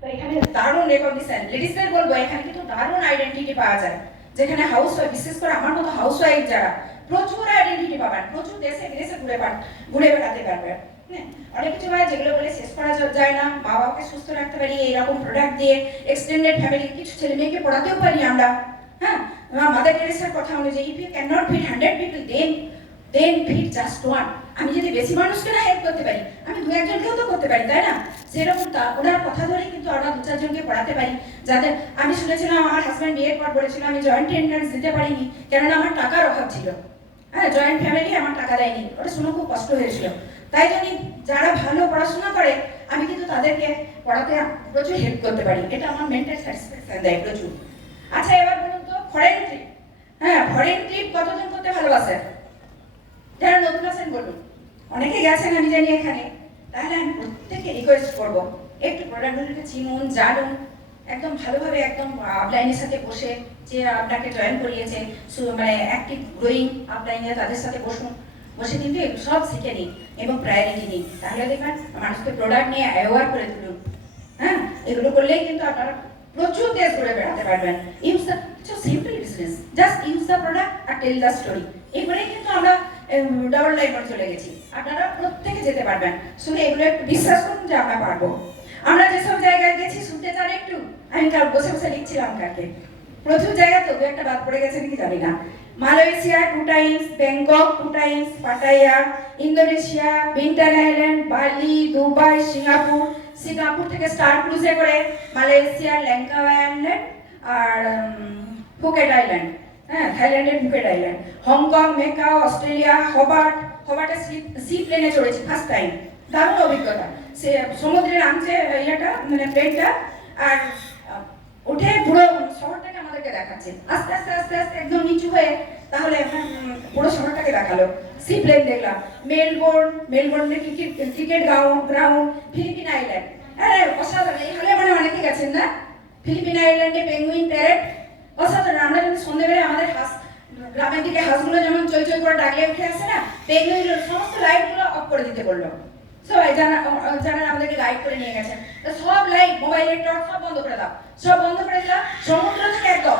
তো এখানে দারুণ রেকগনিশন, লেডিসদের বলবো এখানে কিন্তু দারুণ আইডেন্টিটি পাওয়া যায়, যেখানে হাউস ওয়াইফ, বিশেষ করে আমার মতো হাউস ওয়াইফ যারা, প্রচুর আইডেন্টিটি পাবেন, প্রচুর দেশে বিদেশে ঘুরে বেড়াতে পারবেন। অনেক কিছু হয় যেগুলো বলে শেষ করা যায় না। মা বাবাকে সুস্থ রাখতে পারি এইরকম প্রোডাক্ট দিয়ে, এক্সটেন্ডেড ফ্যামিলি, কিছু ছেলে মেয়েকে পড়াতেও পারি আমরা। হ্যাঁ, মাদার টেরেসার কথা অনুযায়ী, if you can not feed 100 people then feed just one. আমি যদি বেশি মানুষকে না হেল্প করতে পারি, আমি 2-1 জনকেও তো করতে পারি, তাই না? সেরকম ওনার কথা ধরেই কিন্তু আমরা 2-4 জনকে পড়াতে পারি। যাদের আমি শুনেছিলাম আমার হাজব্যান্ড বিয়ের পর বলেছিল আমি জয়েন্ট এন্ট্রান্স দিতে পারিনি, কেননা আমার টাকার অভাব ছিল। হ্যাঁ, জয়েন্ট ফ্যামিলি আমার টাকা দেয়নি, ওটা শুনে খুব কষ্ট হয়েছিল। তাই জন্য যারা ভালো পড়াশোনা করে আমি কিন্তু তাদেরকে পড়াতে প্রচুর হেল্প করতে পারি, এটা আমার মেন্টাল স্যাটিসফ্যাকশন দেয় প্রচুর। আচ্ছা, এবার বলুন তো ফরেন ট্রিপ, হ্যাঁ ফরেন ট্রিপ কতজন করতে ভালোবাসেন? যারা নতুন আছেন বলুন, অনেকে গেছেন আমি জানি এখানে, তাহলে আমি প্রত্যেককে রিকোয়েস্ট করবো একটু প্রোডাক্টগুলোকে চিনুন, জানুন, একদম ভালোভাবে, একদম আপলাইনের সাথে বসে, যে আপনাকে জয়েন করিয়েছে মানে অ্যাক্টিভ গ্রোয়িং আপলাইনে, তাদের সাথে বসে কিন্তু সব শিখে নিন এবং প্রায়োরিটি নিন, তাহলে দেখবেন মানুষকে প্রোডাক্ট নিয়ে অ্যাওয়ার করে তুলুন। হ্যাঁ, এগুলো করলেই কিন্তু আপনারা প্রচুর দেশ ঘুরে বেড়াতে পারবেন। Use the simple business, just use the product আর টেল দ্য স্টোরি, এগুলোই কিন্তু আমরা ডাবল লাইনে চলে গেছি। আপনারা প্রত্যেকে যেতে পারবেন, শুনে এগুলো একটু বিশ্বাস করুন যে আমরা পারবো। আমরা যেসব জায়গায় গেছি শুনতে চান একটু? আমি কাল বসে বসে লিখছিলাম কালকে, প্রচুর জায়গা তো 2-1টা বাদ পড়ে গেছে নাকি জানি না। Malaysia 2 times, Bangkok 2 times, Pattaya, Indonesia, Bintan island, Bali, Dubai, Singapore থেকে স্টার ক্রুজে করে মালয়েশিয়া, ল্যাংকাওয়ে আইল্যান্ড আর ফুকেট আইল্যান্ড, হ্যাঁ থাইল্যান্ডের Phuket island, Hong Kong, Macau, Australia, হবার্টে সি প্লেনে চড়েছি ফার্স্ট টাইম, দারুণ অভিজ্ঞতা। সে সমুদ্রে নামছে ইয়েটা মানে প্লেনটা, আর উঠে পুরো শহরটাকে আমাদেরকে দেখাচ্ছে, আস্তে আস্তে আস্তে আস্তে একদম নিচু হয়ে, তাহলে পুরো শহরটাকে দেখালো। সি প্লেন দেখলাম। মেলবোর্নে ক্রিকেট গ্রাউন্ড, ফিলিপিন আইল্যান্ড, আরে অসাধারণ। এই হলে মানে অনেকে গেছেন না? ফিলিপিন আইল্যান্ডে পেঙ্গুইন প্যারেড, অসাধারণ। আমরা কিন্তু সন্ধ্যেবেলা আমাদের গ্রামের দিকে হাঁসগুলো যেমন চই চই করে ডাকলে উঠে আসে না, পেঙ্গুইনগুলো সমস্ত লাইটগুলো অফ করে দিতে বললো। সবাই যারা আমাদেরকে গাইড করে নিয়ে গেছেন, সব লাইট, মোবাইলের টর্চ সব বন্ধ করে দাও, সব বন্ধ করে দিলাম। সমুদ্র থেকে একদম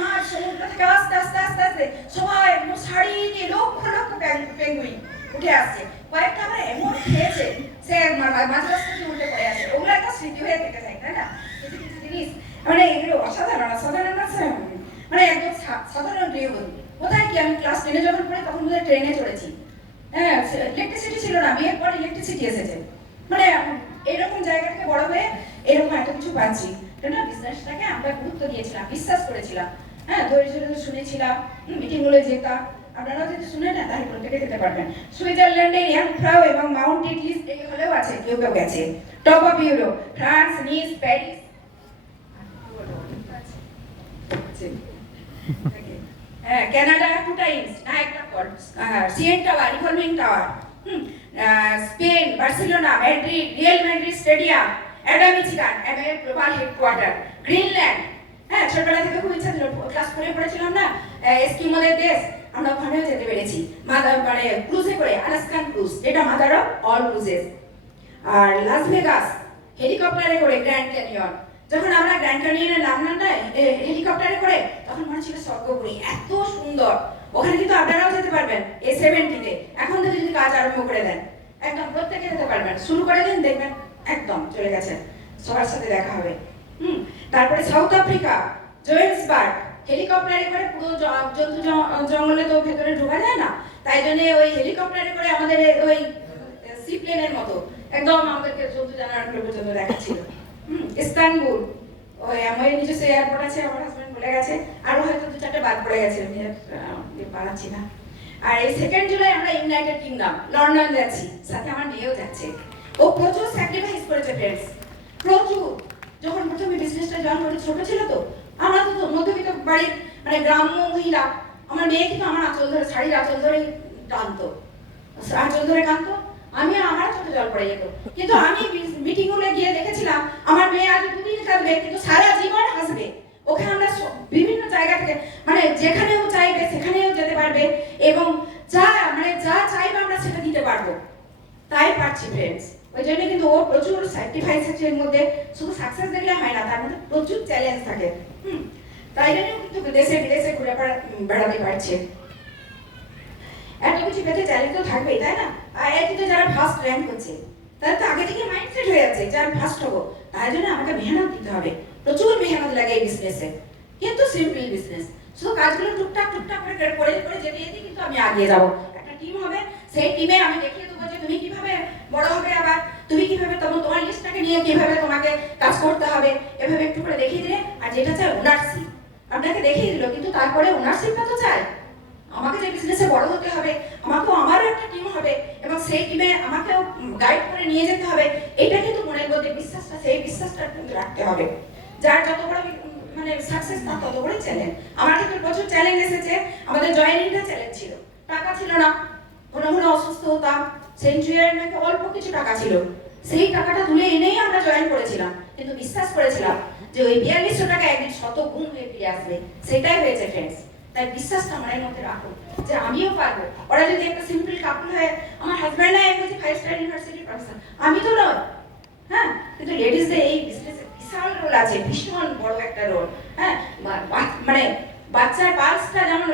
মাছ, সমুদ্র থেকে আস্তে আস্তে আস্তে আস্তে সবাই একদম শাড়ি দিয়ে লক্ষ লক্ষ পেঙ্গুইন উঠে আসছে। কয়েকটা আমরা এমন খেয়েছে, সে মাঝ রাস্তা থেকে উঠে পড়ে আছে, ওগুলো একটা স্মৃতি হয়ে থেকে যায়, তাই না? কিছু কিছু জিনিস মানে এগুলো অসাধারণ অসাধারণ আছে, মানে একদম সাধারণ গৃহবধূ। কোথায় কি আমি ক্লাস 10-এ যখন পড়ি তখন বোধহয় ট্রেনে চড়েছি। হ্যাঁ, ইলেকট্রিসিটি ছিল না, বিয়ের পর ইলেকট্রিসিটি এসেছে। মানে এরকম জায়গা থেকে বড় হয়ে এরকম এত কিছু পাচ্ছি। কেন বিজনেসটাকে আমরা গুরুত্ব দিয়েছিলাম, বিশ্বাস করেছিলাম, হ্যাঁ, ধৈর্য ধরে শুনেছিলাম, মিটিংগুলো যেতাম। আপনারাও যদি শুনে না তাহলে প্রত্যেকে যেতে পারবেন। সুইজারল্যান্ডের ইয়াংফ্রাউ এবং মাউন্ট ইটলিস এই হলেও আছে, কেউ কেউ গেছে। Top of Europe, France, Nice, Paris, Canada 2 times, Niagara Falls, CN Tower, revolving tower, Spain, Barcelona, Madrid, Real Madrid stadium, Ada Michigan, এমএর গ্লোবাল হেডকোয়ার্টার, গ্রিনল্যান্ড। হ্যাঁ, ছোটবেলা থেকে খুব ইচ্ছা ছিল, ক্লাস 4 পড়েছিলাম না, এস্কিমোদের দেশ, আমরা ওখানেও যেতে পেরেছি মানে ক্রুজে করে, আলাস্কান ক্রুজ, যেটা মাদার অফ অল ক্রুজেস। আর লাস ভেগাস হেলিকপ্টারে করে, গ্র্যান্ড ক্যানিয়ন। যখন আমরা গ্র্যান্ড ক্যানিয়নে নামলাম না হেলিকপ্টারে করে, তখন মনে ছিল স্বর্গপুরী, এত সুন্দর। ওখানে কিন্তু আপনারাও যেতে পারবেন এই 70-তে, এখন থেকে যদি কাজ আরম্ভ করে দেন একদম প্রত্যেকে যেতে পারবেন। শুরু করে দিন, দেখবেন একদম চলে গেছেন, সবার সাথে দেখা হবে। তারপরে সাউথ আফ্রিকা, জোহেন্সবার্গ, হেলিকপ্টারে করে পুরো জন্তু জঙ্গলে তো ভেতরে ঢোকা যায় না, তাই জন্য ওই হেলিকপ্টারে করে আমাদের ওই সি প্লেনের মতো একদম আমাদেরকে জন্তু জানোয়ারগুলো পর্যন্ত দেখাচ্ছিল। ইস্তানবুল, ওই আমার নিজস্ব এয়ারপোর্ট আছে, আমার হাজব্যান্ড বলে গেছে, আরো হয়তো 2-4টে বাদ পড়ে গেছে, আমি পালাচ্ছি না। আর এই 2 জুলাই আমরা ইউনাইটেড কিংডম লন্ডন যাচ্ছি, সাথে আমার মেয়েও যাচ্ছে। ও প্রচুর স্যাক্রিফাইস করেছে ফ্রেন্ডস, প্রচুর। যখন প্রথমে বিজনেসটা জয়েন করে, ছোট ছিল তো, আমরা তো মধ্যবিত্ত বাড়ির মানে গ্রাম্য মহিলা, আমার মেয়ে কিন্তু আমার আঁচল ধরে, শাড়ির আঁচল ধরে টানতো, আঁচল ধরে কাঁদতো, আমি আমার চোখে জল পড়ে যেত। কিন্তু আমি মিটিং গুলো গিয়ে দেখেছিলাম আমার মেয়ে আজ 2 দিন কাঁদবে কিন্তু সারা জীবন হাসবে। ওকে আমরা বিভিন্ন জায়গা থেকে মানে যেখানেও চাইবে সেখানেও যেতে পারবে, এবং যা চাইবে আমরা সেটা দিতে পারবো, তাই পারছি ফ্রেন্ডস। ওই জন্য কিন্তু ও প্রচুর স্যাক্রিফাইস আছে এর মধ্যে, শুধু সাকসেস দেখলে হয় না, তার মধ্যে প্রচুর চ্যালেঞ্জ থাকে। তাই জন্য কিন্তু দেশে বিদেশে ঘুরে বেড়াতে পারছে। এত কিছু পেতে চ্যালেঞ্জ তো থাকবেই, তাই না? আইআইটিতে যারা ফার্স্ট র্যাঙ্ক হচ্ছে, তাদের তো আগে থেকে মাইন্ডসেট হয়ে যাচ্ছে যে আমি ফার্স্ট হবো, তাই জন্য আমাকে মেহনত দিতে হবে, প্রচুর মেহনত লাগে এই বিজনেসে। কিন্তু সিম্পল বিজনেস, শুধু কাজগুলো টুকটাক করে যেতে যেতে কিন্তু আমি আগিয়ে যাবো। একটা টিম হবে, সেই টিমে আমি দেখিয়ে দেবো যে তুমি কিভাবে বড় হবে, আবার তুমি কিভাবে তোমার লিস্টটাকে নিয়ে কিভাবে তোমাকে কাজ করতে হবে, এভাবে একটু করে দেখিয়ে দিলে। আর যেটা চাই ওনারশিপ, আপনাকে দেখিয়ে দিল, কিন্তু তারপরে ওনারশিপটা তো চাই। আমাকে যে বিজনেসে বড় হতে হবে, আমারও একটা টিম হবে, এবং সেই টিমে আমাকেও গাইড করে নিয়ে যেতে হবে। এটা কিন্তু মনের মধ্যে বিশ্বাসটা, সেই বিশ্বাসটা কিন্তু রাখতে হবে। যার যত বড় মানে সাকসেস, তার তত বড় চ্যালেঞ্জ। আমার ক্ষেত্রে প্রচুর চ্যালেঞ্জ এসেছে। আমাদের জয়েনিংটা চ্যালেঞ্জ ছিল, টাকা ছিল না, ঘন ঘন অসুস্থ হতাম। সেঞ্চুরিয়ার নাকি অল্প কিছু টাকা ছিল, সেই টাকাটা তুলে এনেই আমরা জয়েন করেছিলাম, কিন্তু বিশ্বাস করেছিলাম যে ওই 4200 টাকা একদিন 100 গুণ হয়ে ফিরে আসবে। সেটাই হয়েছে ফ্রেন্ডস। তাই বিশ্বাসটা মনের মধ্যে রাখুন যে আমিও পারবো। ওরা যদি একটা সিম্পল কাপল হয়, আমার হাজব্যান্ড না বলছি 5 স্টার ইউনিভার্সিটি প্রফেসর, আমি তো নয়, হ্যাঁ, কিন্তু লেডিসদের এই বিজনেসে বিশাল রোল আছে, ভীষণ বড় একটা রোল। হ্যাঁ, মানে বাচ্চার পালসটা যেমন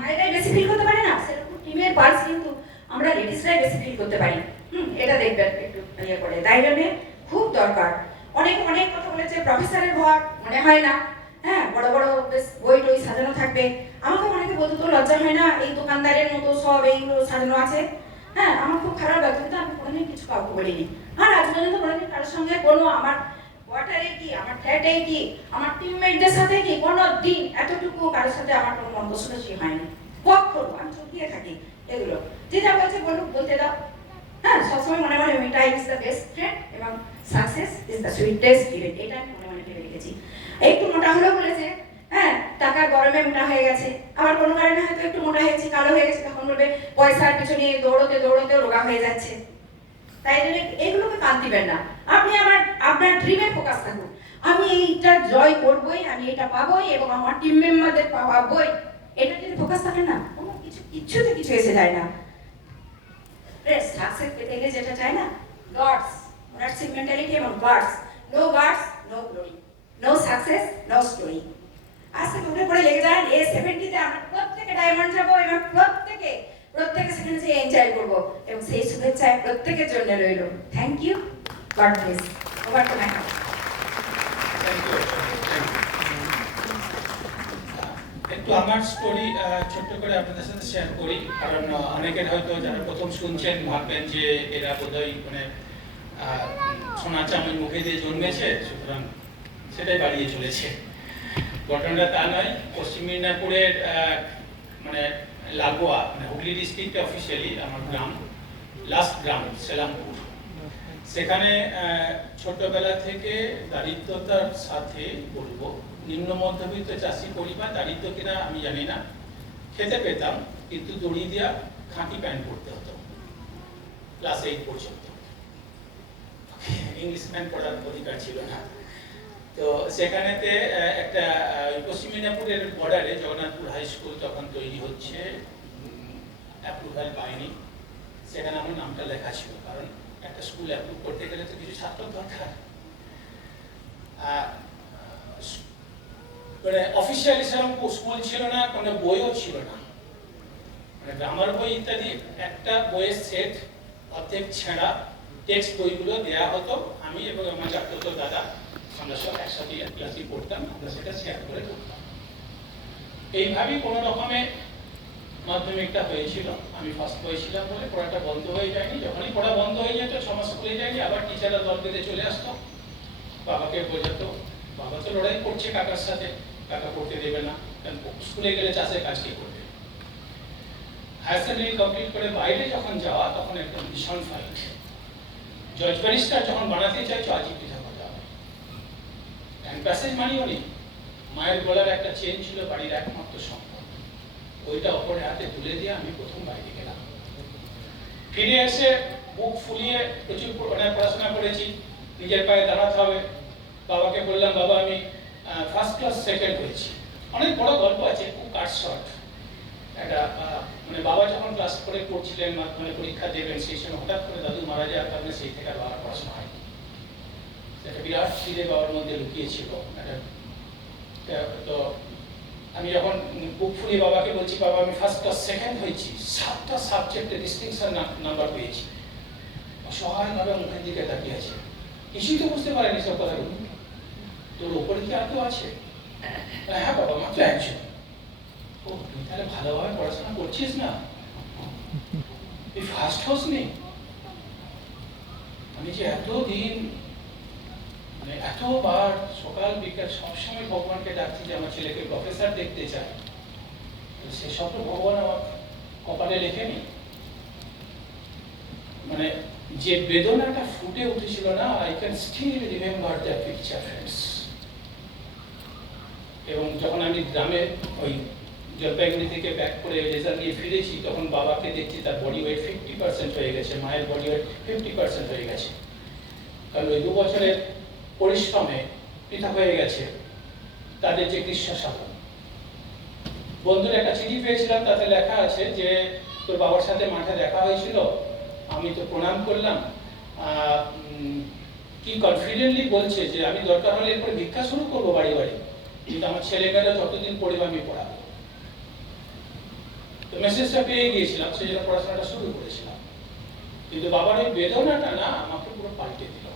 মায়েরাই বেশি ফিল করতে পারে না, সেরকম টিমের পালস কিন্তু আমরা লেডিসরাই বেশি ফিল করতে পারি। এটা দেখবেন একটু ইয়ে করে, তাই জন্য খুব দরকার। অনেক কথা বলেছে, প্রফেসরের ঘর মনে হয় না, হ্যাঁ, বড় বড় বেশ বই টই সাজানো থাকবে। আমাকে অনেকে বলতে তো লজ্জা হয় না, এই দোকানদারের মতো সব এইগুলো সাজানো আছে। হ্যাঁ, আমার খুব খারাপ লাগছে, কিন্তু আমি কোনোদিন কিছু কাউকে বলিনি। আর আজ পর্যন্ত কোনোদিন কারোর সঙ্গে কোনো আমার কোয়ার্টারে কি, আমার ফ্ল্যাটে কি, আমার টিমমেটদের সাথে কি, কোনো দিন এতটুকু কারোর সাথে আমার কোনো মন কষাকষি হয়নি। করবো, আমি চুপ দিয়ে থাকি এগুলো। যে যা বলছে বলুক, বলতে দাও। হ্যাঁ, সবসময় মনে মনে time is the best friend এবং success is the sweetest event, এটা আমি মনে মনে ভেবে রেখেছি। একটু মোটা হলেও বলেছে, হ্যাঁ, টাকা গরমে মোটা হয়ে গেছে, আবার কোনো কারণে হয়তো একটু মোটা হয়েছে, কালো হয়ে গেছে, তখন বলবে পয়সার পিছনে দৌড়তে রোগা হয়ে যাচ্ছে। তাই জন্য এগুলোকে কান দিবেন না, আপনি আপনার ড্রিমে ফোকাস থাকুন। আমি এইটা জয় করবই, আমি এটা পাবোই, এবং আমার টিম মেম্বারদের পাওয়াবই। এটা যদি ফোকাস থাকে না, কোনো কিছুতে কিছু এসে যায় না। সাকসেস পেতে গেলে যেটা চাই না, গডস ওনারশিপ মেন্টালিটি এবং gods, no glory, no success, no story. আজ থেকে উঠে পড়ে লেগে যান। এই 70-তে আমরা প্রত্যেকে ডায়মন্ড যাবো, এবং প্রত্যেকে সেখানে যেয়ে এনজয় করবো, এবং সেই শুভেচ্ছা প্রত্যেকের জন্য রইল। Thank you, God bless. Over to my house. একটু আমার স্টোরি ছোট্ট করে আপনাদের সাথে শেয়ার করি, কারণ অনেকের হয়তো যারা প্রথম শুনছেন ভাববেন যে এরা বোধহয় মানে সোনা চামচ মুখে দিয়ে জন্মেছে, সুতরাং সেটাই বাড়িয়ে চলেছে। ঘটনাটা তা নয়, পশ্চিম মেদিনীপুরের মানে লাগোয়া, মানে হুগলি ডিস্ট্রিক্টে অফিসিয়ালি আমার গ্রাম, লাস্ট গ্রাম সেলামপুর। সেখানে ছোটবেলা থেকে দারিদ্রতার সাথে বলবো, নিম্ন মধ্যবিত্ত চাষি পরিবার, দারিদ্র কিনা আমি জানি না, খেতে পেতাম, কিন্তু দড়ি দিয়া খাঁটি প্যান্ট পরতে হতো ক্লাস 8 পর্যন্ত। ইংলিশ প্যান্ট পরার অধিকার ছিল না। তো সেখানেতে একটা পশ্চিম মেদিনীপুরের বর্ডারে জগন্নাথপুর হাই স্কুল তখন তৈরি হচ্ছে, অ্যাপ্রুভাল পাইনি, সেখানে আমার নামটা লেখা ছিল, কারণ একটা স্কুল অ্যাপ্রুভ করতে গেলে তো কিছু ছাত্র দরকার। মানে অফিসিয়ালি সেরকম স্কুল ছিল না, কোনো বইও ছিল না, মানে গ্রামার বই ইত্যাদি একটা বইয়ের সেট অর্ধেক ছেঁড়া টেক্সট বইগুলো দেওয়া হতো। আমি এবং আমার চাকরতো দাদা আমরা সব একসাথে ক্লাসে পড়তাম, আমরা সেটা শেয়ার করে পড়তাম। এইভাবেই কোনো রকমে মাধ্যমিকটা হয়েছিল। আমি ফার্স্ট হয়েছিলাম বলে পড়াটা বন্ধ হয়ে যায়নি। যখনই পড়া বন্ধ হয়ে যেত, 6 মাস স্কুলে যায়নি, আবার টিচাররা দল বেঁধে চলে আসতো, বাবাকে বোঝাতো, বাবা তো লড়াই করছে কাকার সাথে, কাকা পড়তে দেবে না, কারণ স্কুলে গেলে চাষের কাজ কে করবে। হায়ার সেকেন্ডারি কমপ্লিট করে বাইরে যখন যাওয়া, তখন একটা ভীষণ ফাইট। জজ ব্যারিস্টার যখন বানাতে চাইছো, আজই পিঠা কথা হবে, প্যাসেজ মানিও নেই। মায়ের গলার একটা চেন ছিল বাড়ির একমাত্র সম্পদ, ওইটা অপরের হাতে তুলে দিয়ে আমি প্রথম বাইরে গেলাম। ফিরে এসে বুক ফুলিয়ে প্রচুর পড়াশোনা করেছি, নিজের পায়ে দাঁড়াতে হবে। বাবাকে বললাম, বাবা আমি ফার্স্ট ক্লাস সেকেন্ড হয়েছি। অনেক বড় গল্প আছে, খুব কাট শর্ট। একটা মানে বাবা যখন ক্লাস 4 পড়ছিলেন, মানে পরীক্ষা দেবেন, সেই সময় হঠাৎ করে দাদু মারা যাওয়ার কারণে সেই থেকে আর বাবার পড়াশোনা হয়নি। একটা বিরাট খিদে বাবার মধ্যে লুকিয়েছিল। তো আমি যখন বুক ফুলিয়ে বাবাকে বলছি, বাবা আমি ফার্স্ট ক্লাস সেকেন্ড হয়েছি, 7টা সাবজেক্টে ডিস্টিংশন নাম্বার পেয়েছি, অসহায়ভাবে মুখের দিকে তাকিয়ে আছে, কিছুই তো বুঝতে পারেনি সব কথাগুলো। তোর ওপরে কি আর কেউ আছে? হ্যাঁ বাবা, মাত্র একজন। ও, তুই তাহলে ভালোভাবে পড়াশোনা করছিস না, তুই ফার্স্ট হসনি? আমি যে এতদিন, মানে এতবার সকাল বিকাল সবসময় ভগবানকে ডাকছি যে আমার ছেলেকে প্রফেসর দেখতে চাই, সেসব তো ভগবান আমার কপালে লেখেনি। মানে যে বেদনাটা ফুটে উঠেছিল না, I can still remember that picture friends. এবং যখন আমি গ্রামে ওই জলপাইগুড়ি থেকে ব্যাক করে রেজাল্ট নিয়ে ফিরেছি, তখন বাবাকে দেখছি তার বডি ওয়েট 50% হয়ে গেছে, মায়ের বডি ওয়েট 50% হয়ে গেছে, কারণ ওই 2 বছরের পরিশ্রমে পৃথক হয়ে গেছে তাদের যে গ্রীষ্ম সাধন। বন্ধুর একটা চিঠি পেয়েছিলাম, তাতে লেখা আছে যে তোর বাবার সাথে মাঠে দেখা হয়েছিল, আমি তো প্রণাম করলাম, কি কনফিডেন্টলি বলছে যে আমি দরকার হলে এরপরে ভিক্ষা শুরু করবো বাড়ি বাড়ি, কিন্তু আমার ছেলেমেয়েরা যতদিন পড়বে আমি পড়াবো। তো মেসেজটা পেয়ে গিয়েছিলাম, সেই জন্য পড়াশোনাটা শুরু করেছিলাম। কিন্তু বাবার ওই বেদনাটা না আমাকে পুরো পাল্টে দিল।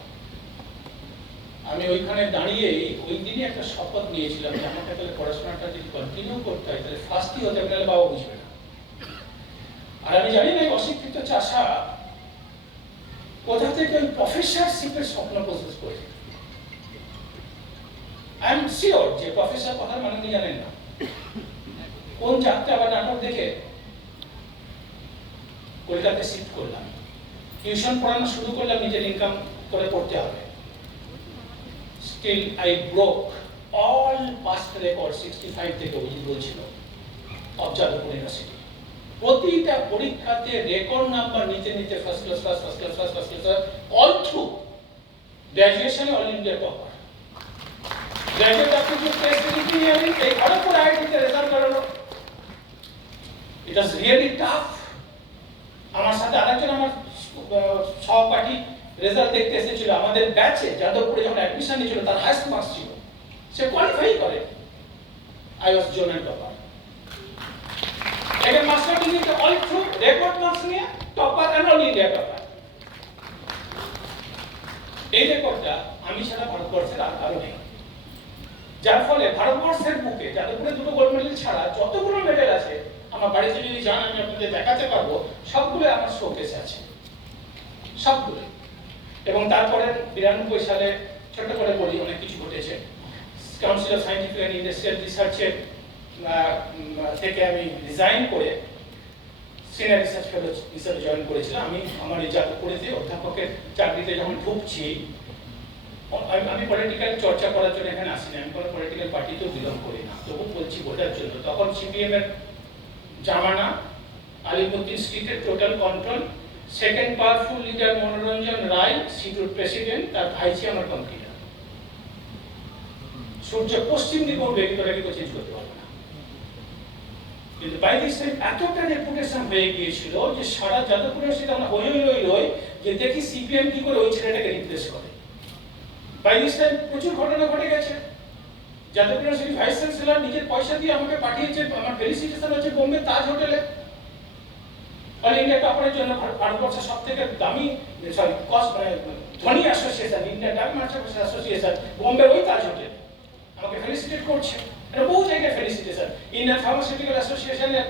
আমি ওইখানে দাঁড়িয়ে ওই দিনই একটা শপথ নিয়েছিলাম যে আমাকে তাহলে পড়াশোনাটা যদি কন্টিনিউ করতে হয়, তাহলে ফার্স্টই হতে হবে, নাহলে বাবা বুঝবে না। আর আমি জানি না অশিক্ষিত চাষা কোথা থেকে ওই প্রফেসরশিপের স্বপ্ন প্রসেস করে। আই এম শিওর যে প্রফেসর কথার মানে উনি জানেন না। কোন যাত্রা বা নাটক দেখে কলকাতায় শিফট করলাম, টিউশন পড়ানো শুরু করলাম, নিজের ইনকাম করে পড়তে হবে। Still I broke all past records 65 থেকে বলছিল of যাদবপুর ইউনিভার্সিটি। প্রতিটা পরীক্ষাতে রেকর্ড নাম্বার নিতে নিতে ফার্স্ট ক্লাস অল থ্রু গ্র্যাজুয়েশনে all India topper. Graduate aptitude test engineering এই খড়গপুর আইআইটিতে রেজাল্ট করালো। It was really tough. আমার সাথে আরেকজন আমার সহপাঠী রেজাল্ট দেখতে এসেছিল, আমাদের ব্যাচে যাদবপুরে যখন অ্যাডমিশন নিয়েছিল তার হাইস্ট মার্কস ছিল, সে কোয়ালিফাই করে। I was zonal topper. এখানে মাস্টার ডিগ্রিতে অল থ্রু রেকর্ড মার্কস নিয়ে topper and all India topper. এই রেকর্ডটা আমি ছাড়া ভারতবর্ষের আর কারো নেই, যার ফলে ভারতবর্ষের বুকে যাদবপুরে 2টো গোল্ড মেডেল ছাড়া যতগুলো মেডেল আছে আমার বাড়িতে যদি যান আমি আপনাদের দেখাতে পারবো, সবগুলো আমার শোকেসে আছে, সবগুলো। এবং তারপরে 92 সালে ছোট করে বলি অনেক কিছু ঘটেছে। Council of scientific and industrial রিসার্চের থেকে আমি রিজাইন করে সিনিয়র রিসার্চ ফেলো হিসেবে জয়েন করেছিলাম। আমি আমার এই যাদবপুরেতে অধ্যাপকের চাকরিতে যখন ঢুকছি, আমি পলিটিক্যাল চর্চা করার জন্য এখানে আসিনি, আমি কোনো পলিটিক্যাল পার্টিতেও বিলং করি না, তবু বলছি বোঝার জন্য। তখন সিপিএম এর জামানা, আলিমুদ্দিন স্ট্রিটের total control, second powerful leader Manoranjan Roy, সিটুর প্রেসিডেন্ট, তার ভাইঝি আমার কম্পিউটার। সূর্য পশ্চিম দিকে উঠবে কিন্তু ওটাকে কেউ চেঞ্জ করতে পারবে না। কিন্তু বাই দিস টাইম এতটা রেপুটেশন হয়ে গিয়েছিল যে সারা যাদবপুরের সাথে আমরা হই যে দেখি সিপিএম কি করে ওই ছেলেটাকে রিপ্লেস করে। বাই দিস টাইম প্রচুর ঘটনা ঘটে গেছে। যাদবপুর ইউনিভার্সিটি ভাইস চ্যান্সেলর নিজের পয়সা দিয়ে আমাকে পাঠিয়েছে, আমার ফেলিসিটেশন হচ্ছে বোম্বে তাজ হোটেলে, অল ইন্ডিয়া টপারের জন্য ভারতবর্ষের সব থেকে দামি ধনী অ্যাসোসিয়েশন, ইন্ডিয়ান ডাক মার্চেন্টস অ্যাসোসিয়েশন, বোম্বের ওই তাজ হোটেল আমাকে ফেলিসিটেট করছে। এটা বহু জায়গায় ফেলিসিটেশন। ইন্ডিয়ান ফার্মাসিউটিক্যাল অ্যাসোসিয়েশনের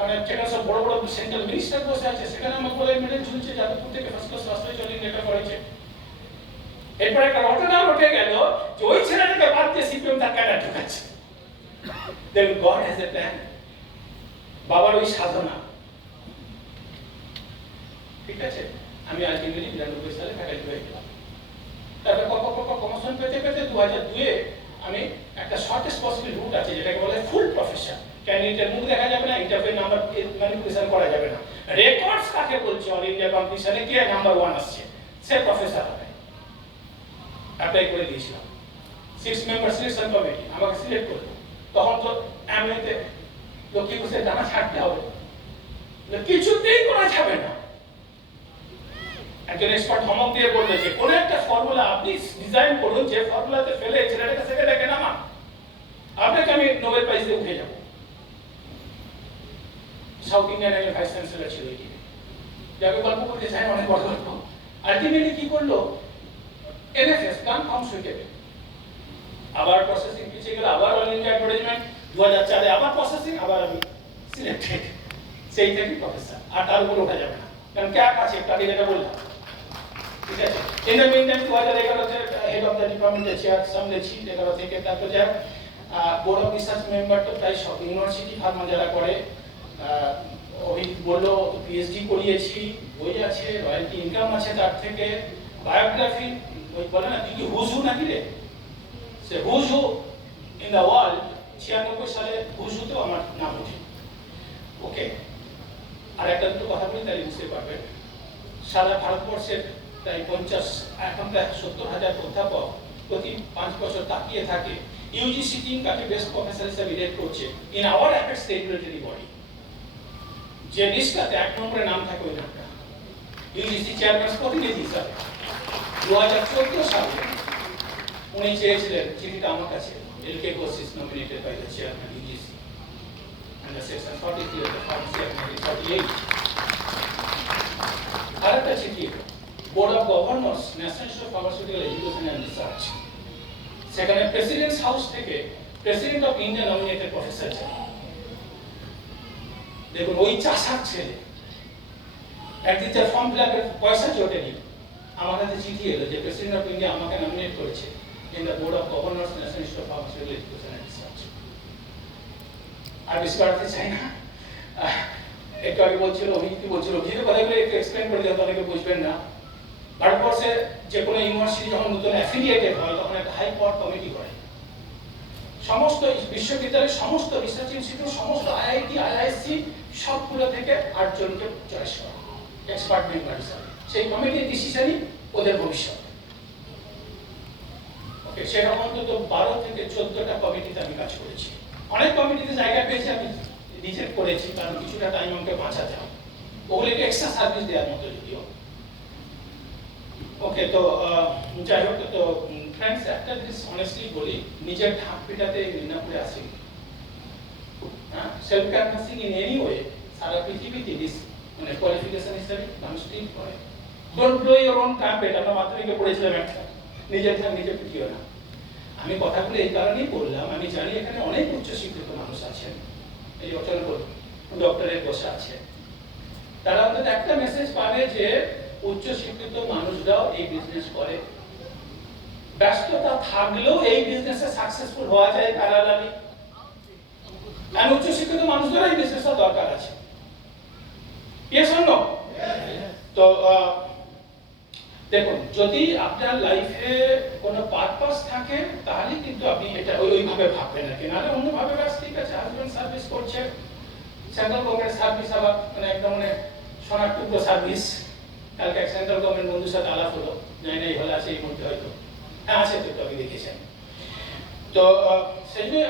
মানে যেখানে সব বড় বড় সেন্ট্রাল মিনিস্টার বসে আছে, সেখানে আমার বলে মেডেল ঝুলছে, যাদবপুর থেকে ফার্স্ট ক্লাস রাস্তায় চলে এটা করেছে। এরপর একটা ঘটনা ঘটে গেল যে ওই ছেলেটাকে বাদ দিয়ে সিপিএম তার ক্যাডার ঢুকাচ্ছে। দেখুন, গড হ্যাজ এ প্ল্যান। বাবার ওই সাধনা, ঠিক আছে। আমি আলটিমেটলি 92 সালে ফ্যাকাল্টি হয়ে গেলাম। তারপর প্রমোশন পেতে পেতে 2002-এ আমি একটা শর্টেস্ট পসিবল রুট আছে যেটাকে বলে ফুল প্রফেশন। ক্যান্ডিডেটের মুখ দেখা যাবে না, ইন্টারভিউ নাম্বার ম্যানিপুলেশন করা যাবে না, রেকর্ডস কাকে বলছে অল ইন্ডিয়া কম্পিটিশনে কে নাম্বার 1 আসছে সে প্রফেসর হবে। অ্যাপ্লাই করে দিয়েছিলাম। 6 মেম্বার সিলেকশন কমিটি আমাকে সিলেক্ট করলো। তখন তো এমএতে লক্ষ্মী ঘোষের ডানা ছাড়তে হবে, কিছুতেই করা যাবে না। একজন এক্সপার্ট ধমক দিয়ে বললো যে কোন একটা ফর্মুলা আপনি ডিজাইন করুন যে ফর্মুলাতে ফেলে ছেলেটাকে সেখানে রেখে নামা, আপনাকে আমি নোবেল প্রাইজ দিয়ে উঠে যাবো। সাউথ ইন্ডিয়ান একজন ভাইস চ্যান্সেলর ছিল এটি, যাকে গল্প করতে চাই অনেক বড় গল্প। আলটিমেটলি কি করলো, এনএফএস গান ফর্ম সুইটেবল, আবার প্রসেসিং পিছিয়ে গেল, আবার অল ইন্ডিয়া অ্যাডভার্টাইজমেন্ট 2004-এ আবার প্রসেসিং, আবার আমি সিলেক্টেড। সেই থেকে প্রফেসর, আর তার উপর ওঠা যাবে না, কারণ ক্যাপ আছে, তাকে যেটা বললাম, ঠিক আছে। ইন দ্য মিন টাইম 2011-তে হেড অফ দ্য ডিপার্টমেন্টের চেয়ার সামলেছি 11 থেকে। তারপর যা বোর্ড অফ রিসার্চ মেম্বার তো প্রায় সব ইউনিভার্সিটি ফার্মা যারা করে, ওই বললো পিএইচডি করিয়েছি, বই আছে, রয়্যালটি ইনকাম আছে, তার থেকে বায়োগ্রাফি ওই বলে না, তুই কি হুজ হু নাকি রে, সে who's who in the world 96 সালে হুজ হুতেও আমার নাম ওঠে। ওকে, আর একটা দুটো কথা বলি তাহলে বুঝতে পারবেন। সারা ভারতবর্ষের প্রায় 50 এখন প্রায় 70,000 অধ্যাপক প্রতি 5 বছর তাকিয়ে থাকে ইউজিসি টিম কাকে বেস্ট প্রফেসর হিসেবে ইলেক্ট করছে in our apex regulatory body. যে লিস্টটাতে 1 নম্বরে নাম থাকে ওই নামটা ইউজিসি চেয়ারম্যান প্রতিনিধি হিসাবে। 2014 সালে উনি চেয়েছিলেন, চিঠিটা আমার কাছে, LK Ghosh is nominated by the chairman UGC under section 43 of the pharmacy act 1948। আরেকটা চিঠি board of governors national institute of pharmaceutical education and research, সেখানে প্রেসিডেন্টস হাউস থেকে president of India nominated professor চাই। দেখুন, ওই চাষার ছেলে একদিন তার ফর্ম ফিল আপের পয়সা জোটেনি, আমার কাছে চিঠি এলো যে প্রেসিডেন্ট অফ ইন্ডিয়া আমাকে নমিনেট করেছে in the board of governors national institute of pharmaceutical education and research. আর বেশি বাড়াতে চাই না, একটু আগে বলছিল অভিজিৎ বলছিল, অভিজিৎ কথাগুলো একটু এক্সপ্লেন করে দেওয়া, অনেকে বুঝবেন না। ভারতবর্ষে যে কোনো ইউনিভার্সিটি যখন নতুন অ্যাফিলিয়েটেড হয় তখন একটা হাই পাওয়ার কমিটি হয়, সমস্ত বিশ্ববিদ্যালয়ের সমস্ত রিসার্চ ইনস্টিটিউট, সমস্ত আইআইটি আইআইএসসি সবগুলো থেকে 8 জনকে চয়েস করা এক্সপার্ট মেম্বার হিসাবে। সেই কমিটির ডিসিশনই ওদের ভবিষ্যৎ। ওকে, সেরকম অন্তত 12 থেকে 14টা কমিটিতে আমি কাজ করেছি। অনেক কমিটিতে জায়গা পেয়েছি, আমি রিজেক্ট করেছি, কারণ কিছুটা টাইম আমাকে বাঁচাতে হবে, ওগুলোকে এক্সট্রা সার্ভিস দেওয়ার মতো যদিও। ওকে, তো যাই হোক, তো ফ্রেন্ডস একটা জিনিস অনেস্টলি বলি, নিজের ঢাক পিটাতে মিদনাপুরে আসি, হ্যাঁ, self canvassing in any way সারা পৃথিবীতে দিস মানে কোয়ালিফিকেশন হিসেবে মানুষ ঠিক করে। Don't blow your own trumpet, আমরা মাধ্যমিকে পড়েছিলাম একটা, নিজের ঢাক নিজে পিটিও না। আমি কথাগুলো এই কারণেই বললাম, আমি জানি এখানে অনেক উচ্চশিক্ষিত মানুষ আছেন, এই অচল ডক্টরের বসে আছে, তারা অন্তত একটা মেসেজ পাবে যে উচ্চশিক্ষিত মানুষরাও এই বিজনেস করে, ব্যস্ততা থাকলেও এই বিজনেসে সাকসেসফুল হওয়া যায় প্যারালালি। আর উচ্চশিক্ষিত মানুষদের এই বিজনেসটা দরকার আছে। Yes or no? তো দেখুন, যদি আপনার লাইফে কোনো পারপাস থাকে তাহলে কিন্তু আপনি এটা ওইভাবে ভাববেন আর কি, নাহলে অন্যভাবে ব্যাস ঠিক আছে, হাজব্যান্ড সার্ভিস করছে, সেন্ট্রাল গভর্নমেন্ট সার্ভিস, আবার মানে একদম মানে সোনার টুকরো সার্ভিস। কালকে এক সেন্ট্রাল গভর্নমেন্ট বন্ধুর সাথে আলাপ হলো, জানি না এই হলে আছে এই মধ্যে হয়তো, হ্যাঁ আছে তো, আপনি দেখেছেন। তো সেই জন্য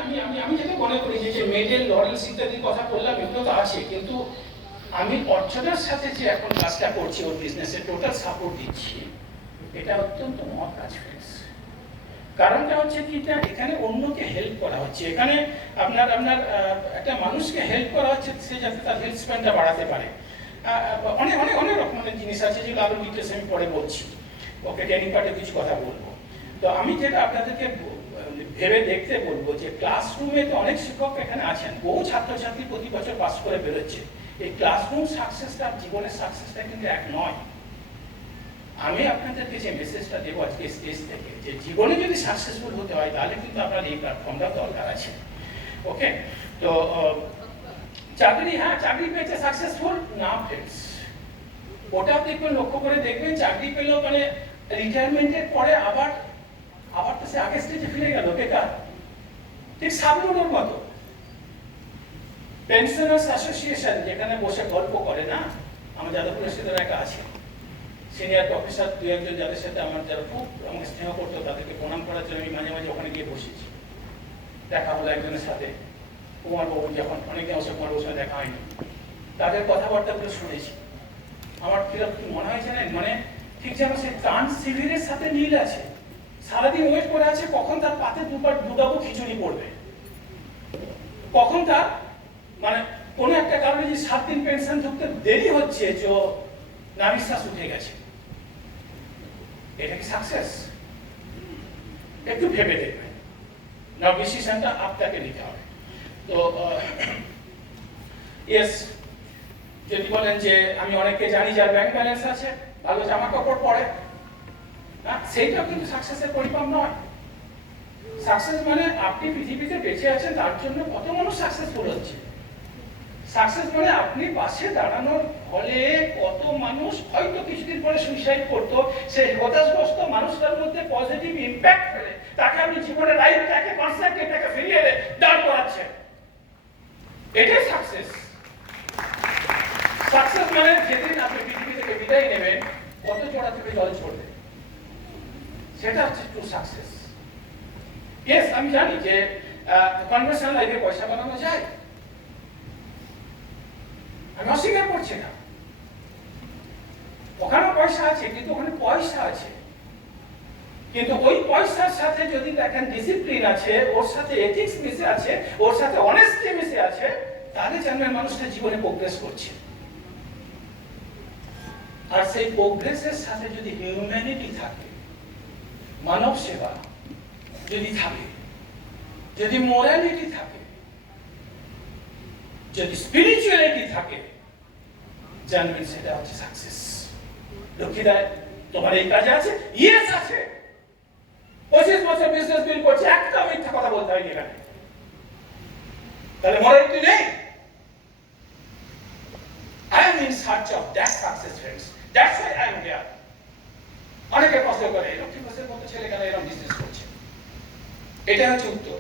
আমি যেটা মনে করি যে মেডেল লরেন্স ইত্যাদির কথা বললাম, এগুলো তো আছে, কিন্তু আমি অর্চনার সাথে যে এখন কাজটা করছি, ওর বিজনেসে টোটাল সাপোর্ট দিচ্ছি, এটা অত্যন্ত মহৎ কাজ ফ্রেন্ডস। কারণটা হচ্ছে কি, এটা এখানে অন্যকে হেল্প করা হচ্ছে, এখানে আপনার একটা মানুষকে হেল্প করা হচ্ছে, সে যাতে তার হেলথ স্প্যানটা বাড়াতে পারে। অনেক অনেক অনেক রকমের জিনিস আছে যেগুলো আরো ডিটেলস আমি পরে বলছি, ওকে ট্রেনিং পার্টে কিছু কথা বলবো। তো আমি যেটা আপনাদেরকে ভেবে দেখতে বলবো যে ক্লাসরুমে তো অনেক শিক্ষক এখানে আছেন, বহু ছাত্রছাত্রী প্রতি বছর পাস করে বেরোচ্ছে। এই ক্লাসরুম সাকসেসটা জীবনের সাকসেসটা কিন্তু এক নয়। আমি আপনাদেরকে যে মেসেজটা দেবো আজকে স্টেজ থেকে, যে জীবনে যদি সাকসেসফুল হতে হয় তাহলে কিন্তু আপনার এই প্ল্যাটফর্মটা দরকার আছে। ওকে, তো চাকরি, হ্যাঁ চাকরি পেয়েছে সাকসেসফুল না ফ্রেন্ডস, ওটা দেখবেন, লক্ষ্য করে দেখবেন, চাকরি পেলেও মানে রিটায়ারমেন্টের পরে আবার তো সে আগের স্টেজে ফিরে গেল বেকার, ঠিক সাবলুনের মতো। পেনশনার্স অ্যাসোসিয়েশন যেখানে বসে গল্প করে না, আমার যাদবপুরের সাথে একটা আছে, সিনিয়র প্রফেসর দু একজন যাদের সাথে আমার যারা খুব আমাকে স্নেহ করতো, তাদেরকে প্রণাম করার জন্য আমি মাঝে মাঝে ওখানে গিয়ে বসেছি। দেখা হলো একজনের সাথে, কুমারবাবু, যখন অনেকদিন অবশ্য কুমারবাবুর সঙ্গে দেখা হয়নি, তাদের কথাবার্তাগুলো শুনেছি। আমার কিরকম মনে হয় জানেন, মানে ঠিক যেন সে ত্রাণ শিবিরের সাথে মিল আছে। সারাদিন ওয়েট করে আছে কখন তার পাতে দুবাবু খিচুড়ি পড়বে, কখন তার মানে কোনো একটা কারণে যে 7 দিন পেনশন ঢুকতে দেরি হচ্ছে, যে নাভিশ্বাস উঠে গেছে। এটা কি সাকসেস? একটু ভেবে দেখবেন, না ডিসিশনটা আপনাকে নিতে হবে। তো ইয়েস, যদি বলেন যে আমি অনেককে জানি যার ব্যাংক ব্যালেন্স আছে, ভালো জামা কাপড় পরে, সেইটাও কিন্তু সাকসেসের পরিমাণ নয়। সাকসেস মানে আপনি পৃথিবীতে বেঁচে আছেন, তার জন্য কত মানুষ সাকসেসফুল হচ্ছে। সাকসেস মানে আপনি পাশে দাঁড়ানোর ফলে কত মানুষ হয়তো কিছুদিন পরে সুইসাইড করতো, সেই হতাশগ্রস্ত মানুষটার মধ্যে পজিটিভ ইম্প্যাক্ট ফেলে তাকে আপনি জীবনের লাইফটাকে কনসেপ্টটাকে ফিরিয়ে দাঁড় করাচ্ছেন। এটাই সাকসেস। সাকসেস মানে যেদিন আপনি পৃথিবী থেকে বিদায় নেবেন, কত চড়া থেকে জল ছড়বে, সেটা হচ্ছে ট্রু সাকসেস। ইয়েস, আমি জানি যে কনভেনশনাল লাইফে পয়সা বানানো যায়, আমি অস্বীকার করছি না, ওখানেও পয়সা আছে, কিন্তু ওখানে পয়সা আছে, কিন্তু ওই পয়সার সাথে যদি দেখেন ডিসিপ্লিন আছে, ওর সাথে এথিক্স মিশে আছে, ওর সাথে অনেস্টি মিশে আছে, তাহলে জানবেন মানুষটা জীবনে প্রোগ্রেস করছে। আর সেই প্রোগ্রেসের সাথে যদি হিউম্যানিটি থাকে, মানব সেবা যদি থাকে, যদি মোরালিটি থাকে, যদি স্পিরিচুয়ালিটি থাকে, জানবেন সেটা হচ্ছে সাকসেস। লক্ষ্মীদায়, তোমার এই কাজে আছে? ইয়েস আছে। 25 বছর বিজনেস বিল করছে, একটা মিথ্যা কথা বলতে হয়নি এখানে, তাহলে মোরালিটি নেই। I am in search of that success, friends. That's why I am here. অনেকে প্রশ্ন করে, লক্ষ্মী বসের মতো ছেলে কেন এরকম বিজনেস করছে? এটা হচ্ছে উত্তর।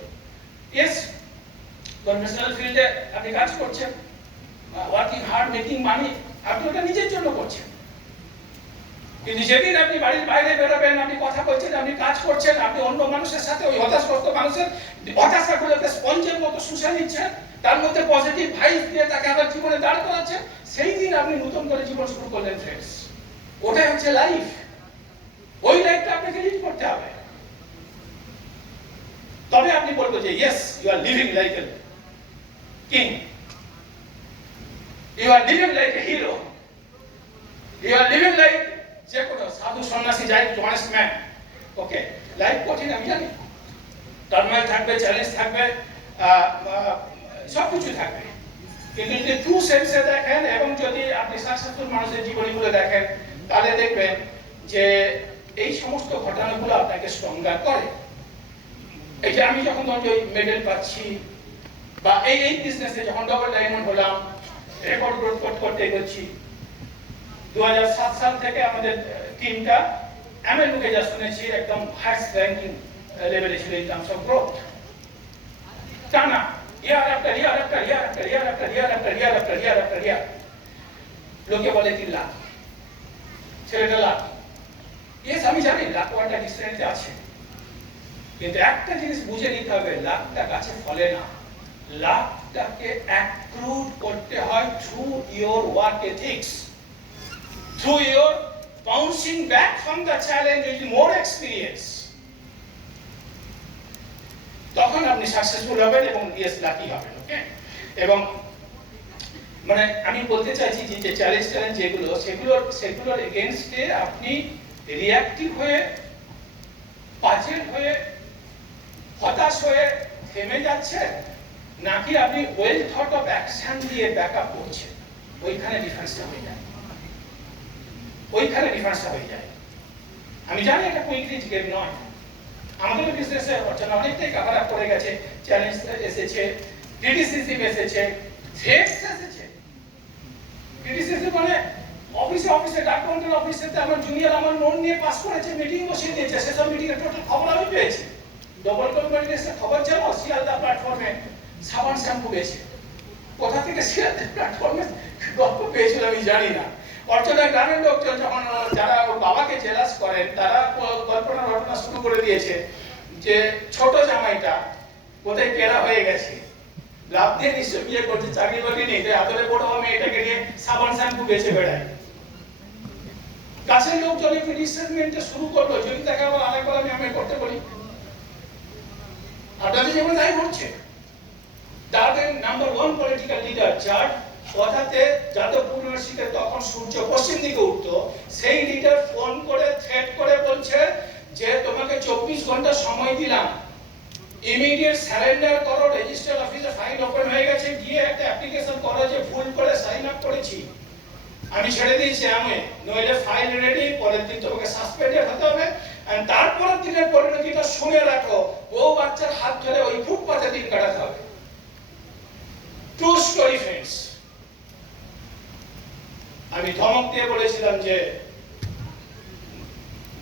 ইয়েস, কনভেনশনাল ফিল্ডে আপনি কাজ করছেন, ওয়ার্কিং হার্ড, মেকিং মানি, আপনি ওটা নিজের জন্য করছেন। কিন্তু যেদিন আপনি বাড়ির বাইরে বেরোবেন, আপনি কথা বলছেন, আপনি কাজ করছেন, আপনি অন্য মানুষের সাথে ওই হতাশগ্রস্ত মানুষের হতাশাগুলোকে স্পঞ্জের মতো শুষে নিচ্ছেন, তার মধ্যে পজিটিভ ভাইব দিয়ে তাকে আবার জীবনে দাঁড় করাচ্ছেন, সেই দিন আপনি নতুন করে জীবন শুরু করলেন ফ্রেন্ডস। ওটাই হচ্ছে লাইফ। ওই লাইফটা আপনাকে লিড করতে হবে, তবে আপনি বলবো যে yes, you are living like a king, you are living like a hero, you are living like যে কোনো সাধু সন্ন্যাসী, যাই অনেস্ট ম্যান। ওকে, লাইফ কঠিন আমি জানি, টার্মাইল থাকবে, চ্যালেঞ্জ থাকবে, সবকিছু থাকবে, কিন্তু যদি ট্রু সেন্সে দেখেন এবং যদি আপনি সাকসেসফুল মানুষের জীবনীগুলো দেখেন, তাহলে দেখবেন যে এই সমস্ত ঘটনাগুলো আপনাকে স্ট্রঙ্গার করে। এই যে আমি যখন ধরুন ওই মেডেল পাচ্ছি বা এই বিজনেসে যখন ডবল ডায়মন্ড হলাম, রেকর্ড গ্রোথ করতে এগোচ্ছি, 2007 সাল থেকে আমাদের টিমটা এমএল মুখে যা শুনেছি একদম হাইস্ট র্যাঙ্কিং লেভেলে ছিল ইন টার্মস অফ গ্রোথ। টানা year after year after year after year after year after year after year after year. লোকে বলে কি লাখ, ছেলেটা লাখ। ইয়েস, আমি জানি লাখ ওয়ানটা ডিস্টেন্সে আছে, কিন্তু একটা জিনিস বুঝে নিতে হবে, লাখটা গাছে ফলে না, লাখটাকে অ্যাক্রুড করতে হয় through your work ethics, through your bouncing back from the challenge with more experience. তখন আপনি সাকসেসফুল হবেন এবং ইয়েস লাকি হবেন। ওকে, এবং মানে আমি বলতে চাইছি যে চ্যালেঞ্জ যেগুলো সেগুলোর এগেইনস্টে আপনি রিঅ্যাক্টিভ হয়ে, পাজেল হয়ে, হতাশ হয়ে থেমে যাচ্ছেন, নাকি আপনি ওয়েল থট অফ অ্যাকশন দিয়ে ব্যাকআপ করছেন, ওইখানে ডিফারেন্সটা হয়ে যায়, ওইখানে ডিফারেন্সটা হয়ে যায়। আমি জানি এটা কুইকলি গেম নয়, আমাদের বিজনেসে অনেকটাই কভার আপ করে গেছে, চ্যালেঞ্জ এসেছে, ক্রিটিসিজম এসেছে, থ্রেটস এসেছে। ক্রিটিসিজম মানে অফিসে ডাকবাংলার অফিসেতে আমার জুনিয়র আমার নোট নিয়ে পাস করেছে, মিটিং বসিয়ে দিয়েছে, সেসব মিটিং এর টোটাল খবর আমি পেয়েছি। ডবল কম্পিটিশনের খবর ছিল শিয়ালদা প্ল্যাটফর্মে সাবান শ্যাম্পু বেচে, কোথা থেকে শিয়ালদা প্ল্যাটফর্মে গল্প পেয়েছিল আমি জানি না। অর্চনা গ্রামের লোকজন যখন যারা ওর বাবাকে জেলাস করেন, তারা কল্পনা ঘটনা শুরু করে দিয়েছে যে ছোট জামাইটা কোথায় কেরা হয়ে গেছে, লাভ দিয়ে নিশ্চয় বিয়ে করছে, চাকরি বাকরি নেই, তাই আদরে বড় মেয়েটাকে নিয়ে সাবান শ্যাম্পু বেচে বেড়ায়। কাছের লোকজন একটু রিসেন্টমেন্টে শুরু করলো, যদি তাকে আবার আরেকবার আমি করতে বলি, আপনাদের যেমন তাই ঘটছে। তাদের নাম্বার 1 পলিটিক্যাল লিডার, যার কথাতে যাদবপুর ইউনিভার্সিটিতে তখন সূর্য পশ্চিম দিকে উঠতো, সেই লিডার ফোন করে থ্রেট করে বলছে যে তোমাকে 24 ঘন্টা সময় দিলাম, ইমিডিয়েট সারেন্ডার করো, রেজিস্টার অফিসে ফাইল ওপেন হয়ে গেছে, গিয়ে একটা অ্যাপ্লিকেশন করো যে ভুল করে সাইন আপ করেছি, আমি ছেড়ে দিয়েছি, আমি নইলে ফাইল রেডি, পরের দিন তোমাকে সাসপেন্ডেড হতে হবে। আর তারপরের দিনের পরিণতিটা শুনে রাখো, বউ বাচ্চার হাত ধরে ওই ফুটপাতে দিন কাটাতে হবে। True story friends. আমি ধমক দিয়ে বলেছিলাম যে,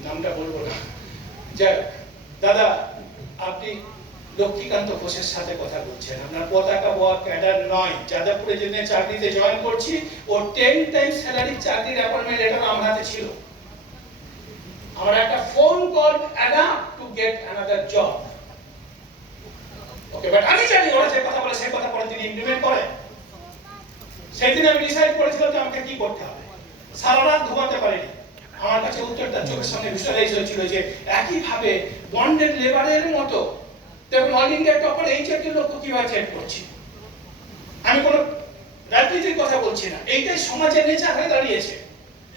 নামটা বলবো না, যে দাদা আপনি লক্ষ্মীকান্ত ঘোষের সাথে কথা বলছেন, আপনার পতাকা বোয়া ক্যাডার নয়। যাদবপুরে যেদিন চাকরিতে জয়েন করছি, ওর 10 টাইমস স্যালারি চাকরির অ্যাপয়েন্টমেন্ট লেটার আমার হাতে ছিল। আমার একটা phone call Adam to get another job. Okay, but আমি জানি ওরা যে কথা বলে সেই কথা পরে তিনি ইমপ্লিমেন্ট করে। সেদিন আমি ডিসাইড করেছিলাম যে আমাকে কি করতে হবে। সারা রাত ঘুমাতে পারিনি, আমার কাছে উত্তরটা চোখের সামনে ভিজুয়ালাইজ হয়েছিল যে একইভাবে বন্ডেড লেবারের মতো দেখুন অল ইন্ডিয়া টপার এই জাতীয় লোক কিভাবে চেক করছি। আমি কোনো রাজনীতির কথা বলছি না, এইটাই সমাজের নেচার হয়ে দাঁড়িয়েছে।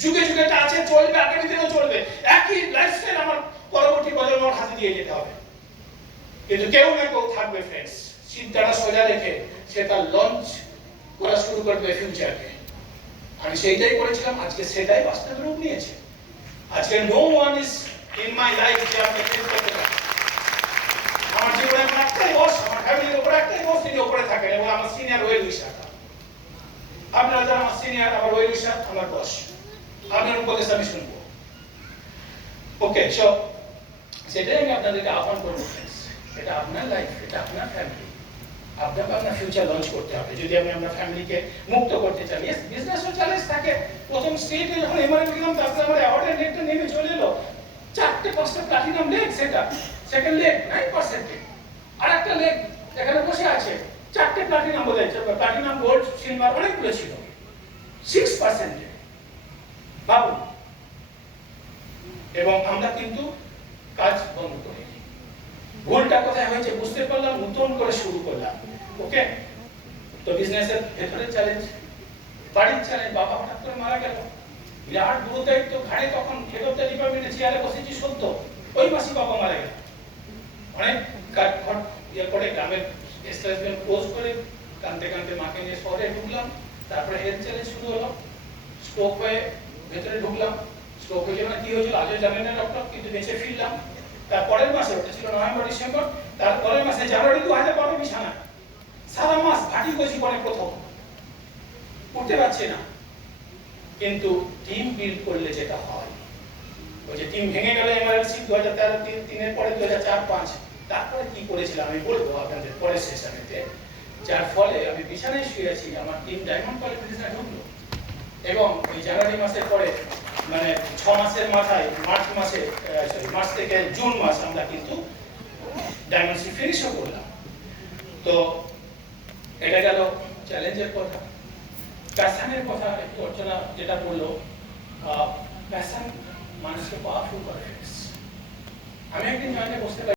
যুগে যুগে এটা আছে, চলবে, আগামী দিনেও চলবে। একই লাইফস্টাইল আমার পরবর্তী প্রজন্মের হাতে দিয়ে যেতে হবে। কিন্তু কেউ না কেউ থাকবে ফ্রেন্ডস, চিন্তাটা সোজা রেখে সে তার লঞ্চ করা শুরু করবে ফিউচারকে। আমি সেইটাই করেছিলাম, আজকে সেটাই বাস্তব রূপ নিয়েছে। আজকে no one is in my life যে আমাকে চেঞ্জ করতে পারে। আমার জীবনে আমার একটাই বস, আমার ফ্যামিলির উপরে একটাই বস, তিনি উপরে থাকেন, এবং আমার সিনিয়র ওয়েল উইশার। আপনারা যারা আমার সিনিয়র, আমার ওয়েল উইশার, আমার বস, আপনার উপদেশ আমি শুনবো। ওকে, সো সেটাই আমি আপনাদেরকে আহ্বান করবো ফ্রেন্ডস। এটা আপনার লাইফ, এটা আপনার ফ্যামিলি, আপনাকে আপনার ফিউচার লঞ্চ করতে হবে। যদি আমি আপনার ফ্যামিলিকে মুক্ত করতে চাই, বিজনেসও চ্যালেঞ্জ থাকে। প্রথম স্টেজে যখন এমআরএফ গেলাম, তারপরে আমার অ্যাওয়ার্ডের রেটটা নেমে চলে এলো 4-5টা প্লাটিনাম লেগ, সেটা সেকেন্ড লেগ 9%, আর একটা লেগ এখানে বসে আছে 4টে প্লাটিনাম বলে, প্লাটিনাম গোল্ড সিলভার অনেকগুলো ছিল 6%। ভাবুন, এবং আমরা কিন্তু কাজ বন্ধ করি। ভুলটা কোথায় হয়েছে বুঝতে পারলাম, নতুন করে শুরু করলাম। ওকে, তো বিজনেসের ভেতরে চ্যালেঞ্জ, বাড়ির চ্যালেঞ্জ, বাবা হঠাৎ করে মারা গেল, বিরাট গুরু দায়িত্ব ঘাড়ে। তখন হেলথ ডিপার্টমেন্টে চেয়ারে বসেছি সদ্য, ওই মাসে বাবা মারা গেল। অনেক কাজ ইয়ে করে গ্রামের এস্টাবলিশমেন্ট ক্লোজ করে কানতে কানতে মাকে নিয়ে শহরে ঢুকলাম। তারপরে হেলথ চ্যালেঞ্জ শুরু হলো, স্ট্রোক হয়ে ভেতরে ঢুকলাম, স্ট্রোক হয়েছিল না, কি হয়েছিল আজও জানেন না ডক্টর, কিন্তু বেঁচে ফিরলাম। তার পরের মাসে, ওটা ছিল নভেম্বর ডিসেম্বর, তার পরের মাসে জানুয়ারি 2012 বিছানা, সারা মাস ভাটি করেছি পরে প্রথম, উঠতে পারছি না। কিন্তু টিম বিল্ড করলে যেটা হয়, ওই যে টিম ভেঙে গেল এমআরএলসি 2013-3 পরে 2004-5, তারপরে কি করেছিলাম আমি বলবো আপনাদের পরের সেশনেতে, যার ফলে আমি বিছানায় শুয়ে আছি, আমার টিম ডায়মন্ড কোয়ালিফিকেশনে ঢুকলো। এবং ওই জানুয়ারি মাসের পরে মানে 6 মাসের মাথায় মার্চ থেকে জুন মাস আমরা কিন্তু ডায়মন্ড ফিনিশও করলাম। তো এটা গেল চ্যালেঞ্জের কথা। প্যাশনের কথা একটু অর্চনা যেটা বললো, প্যাশন মানুষকে পাওয়ারফুল করে। আমি একদিন জয়েন্টে বসতে পারি।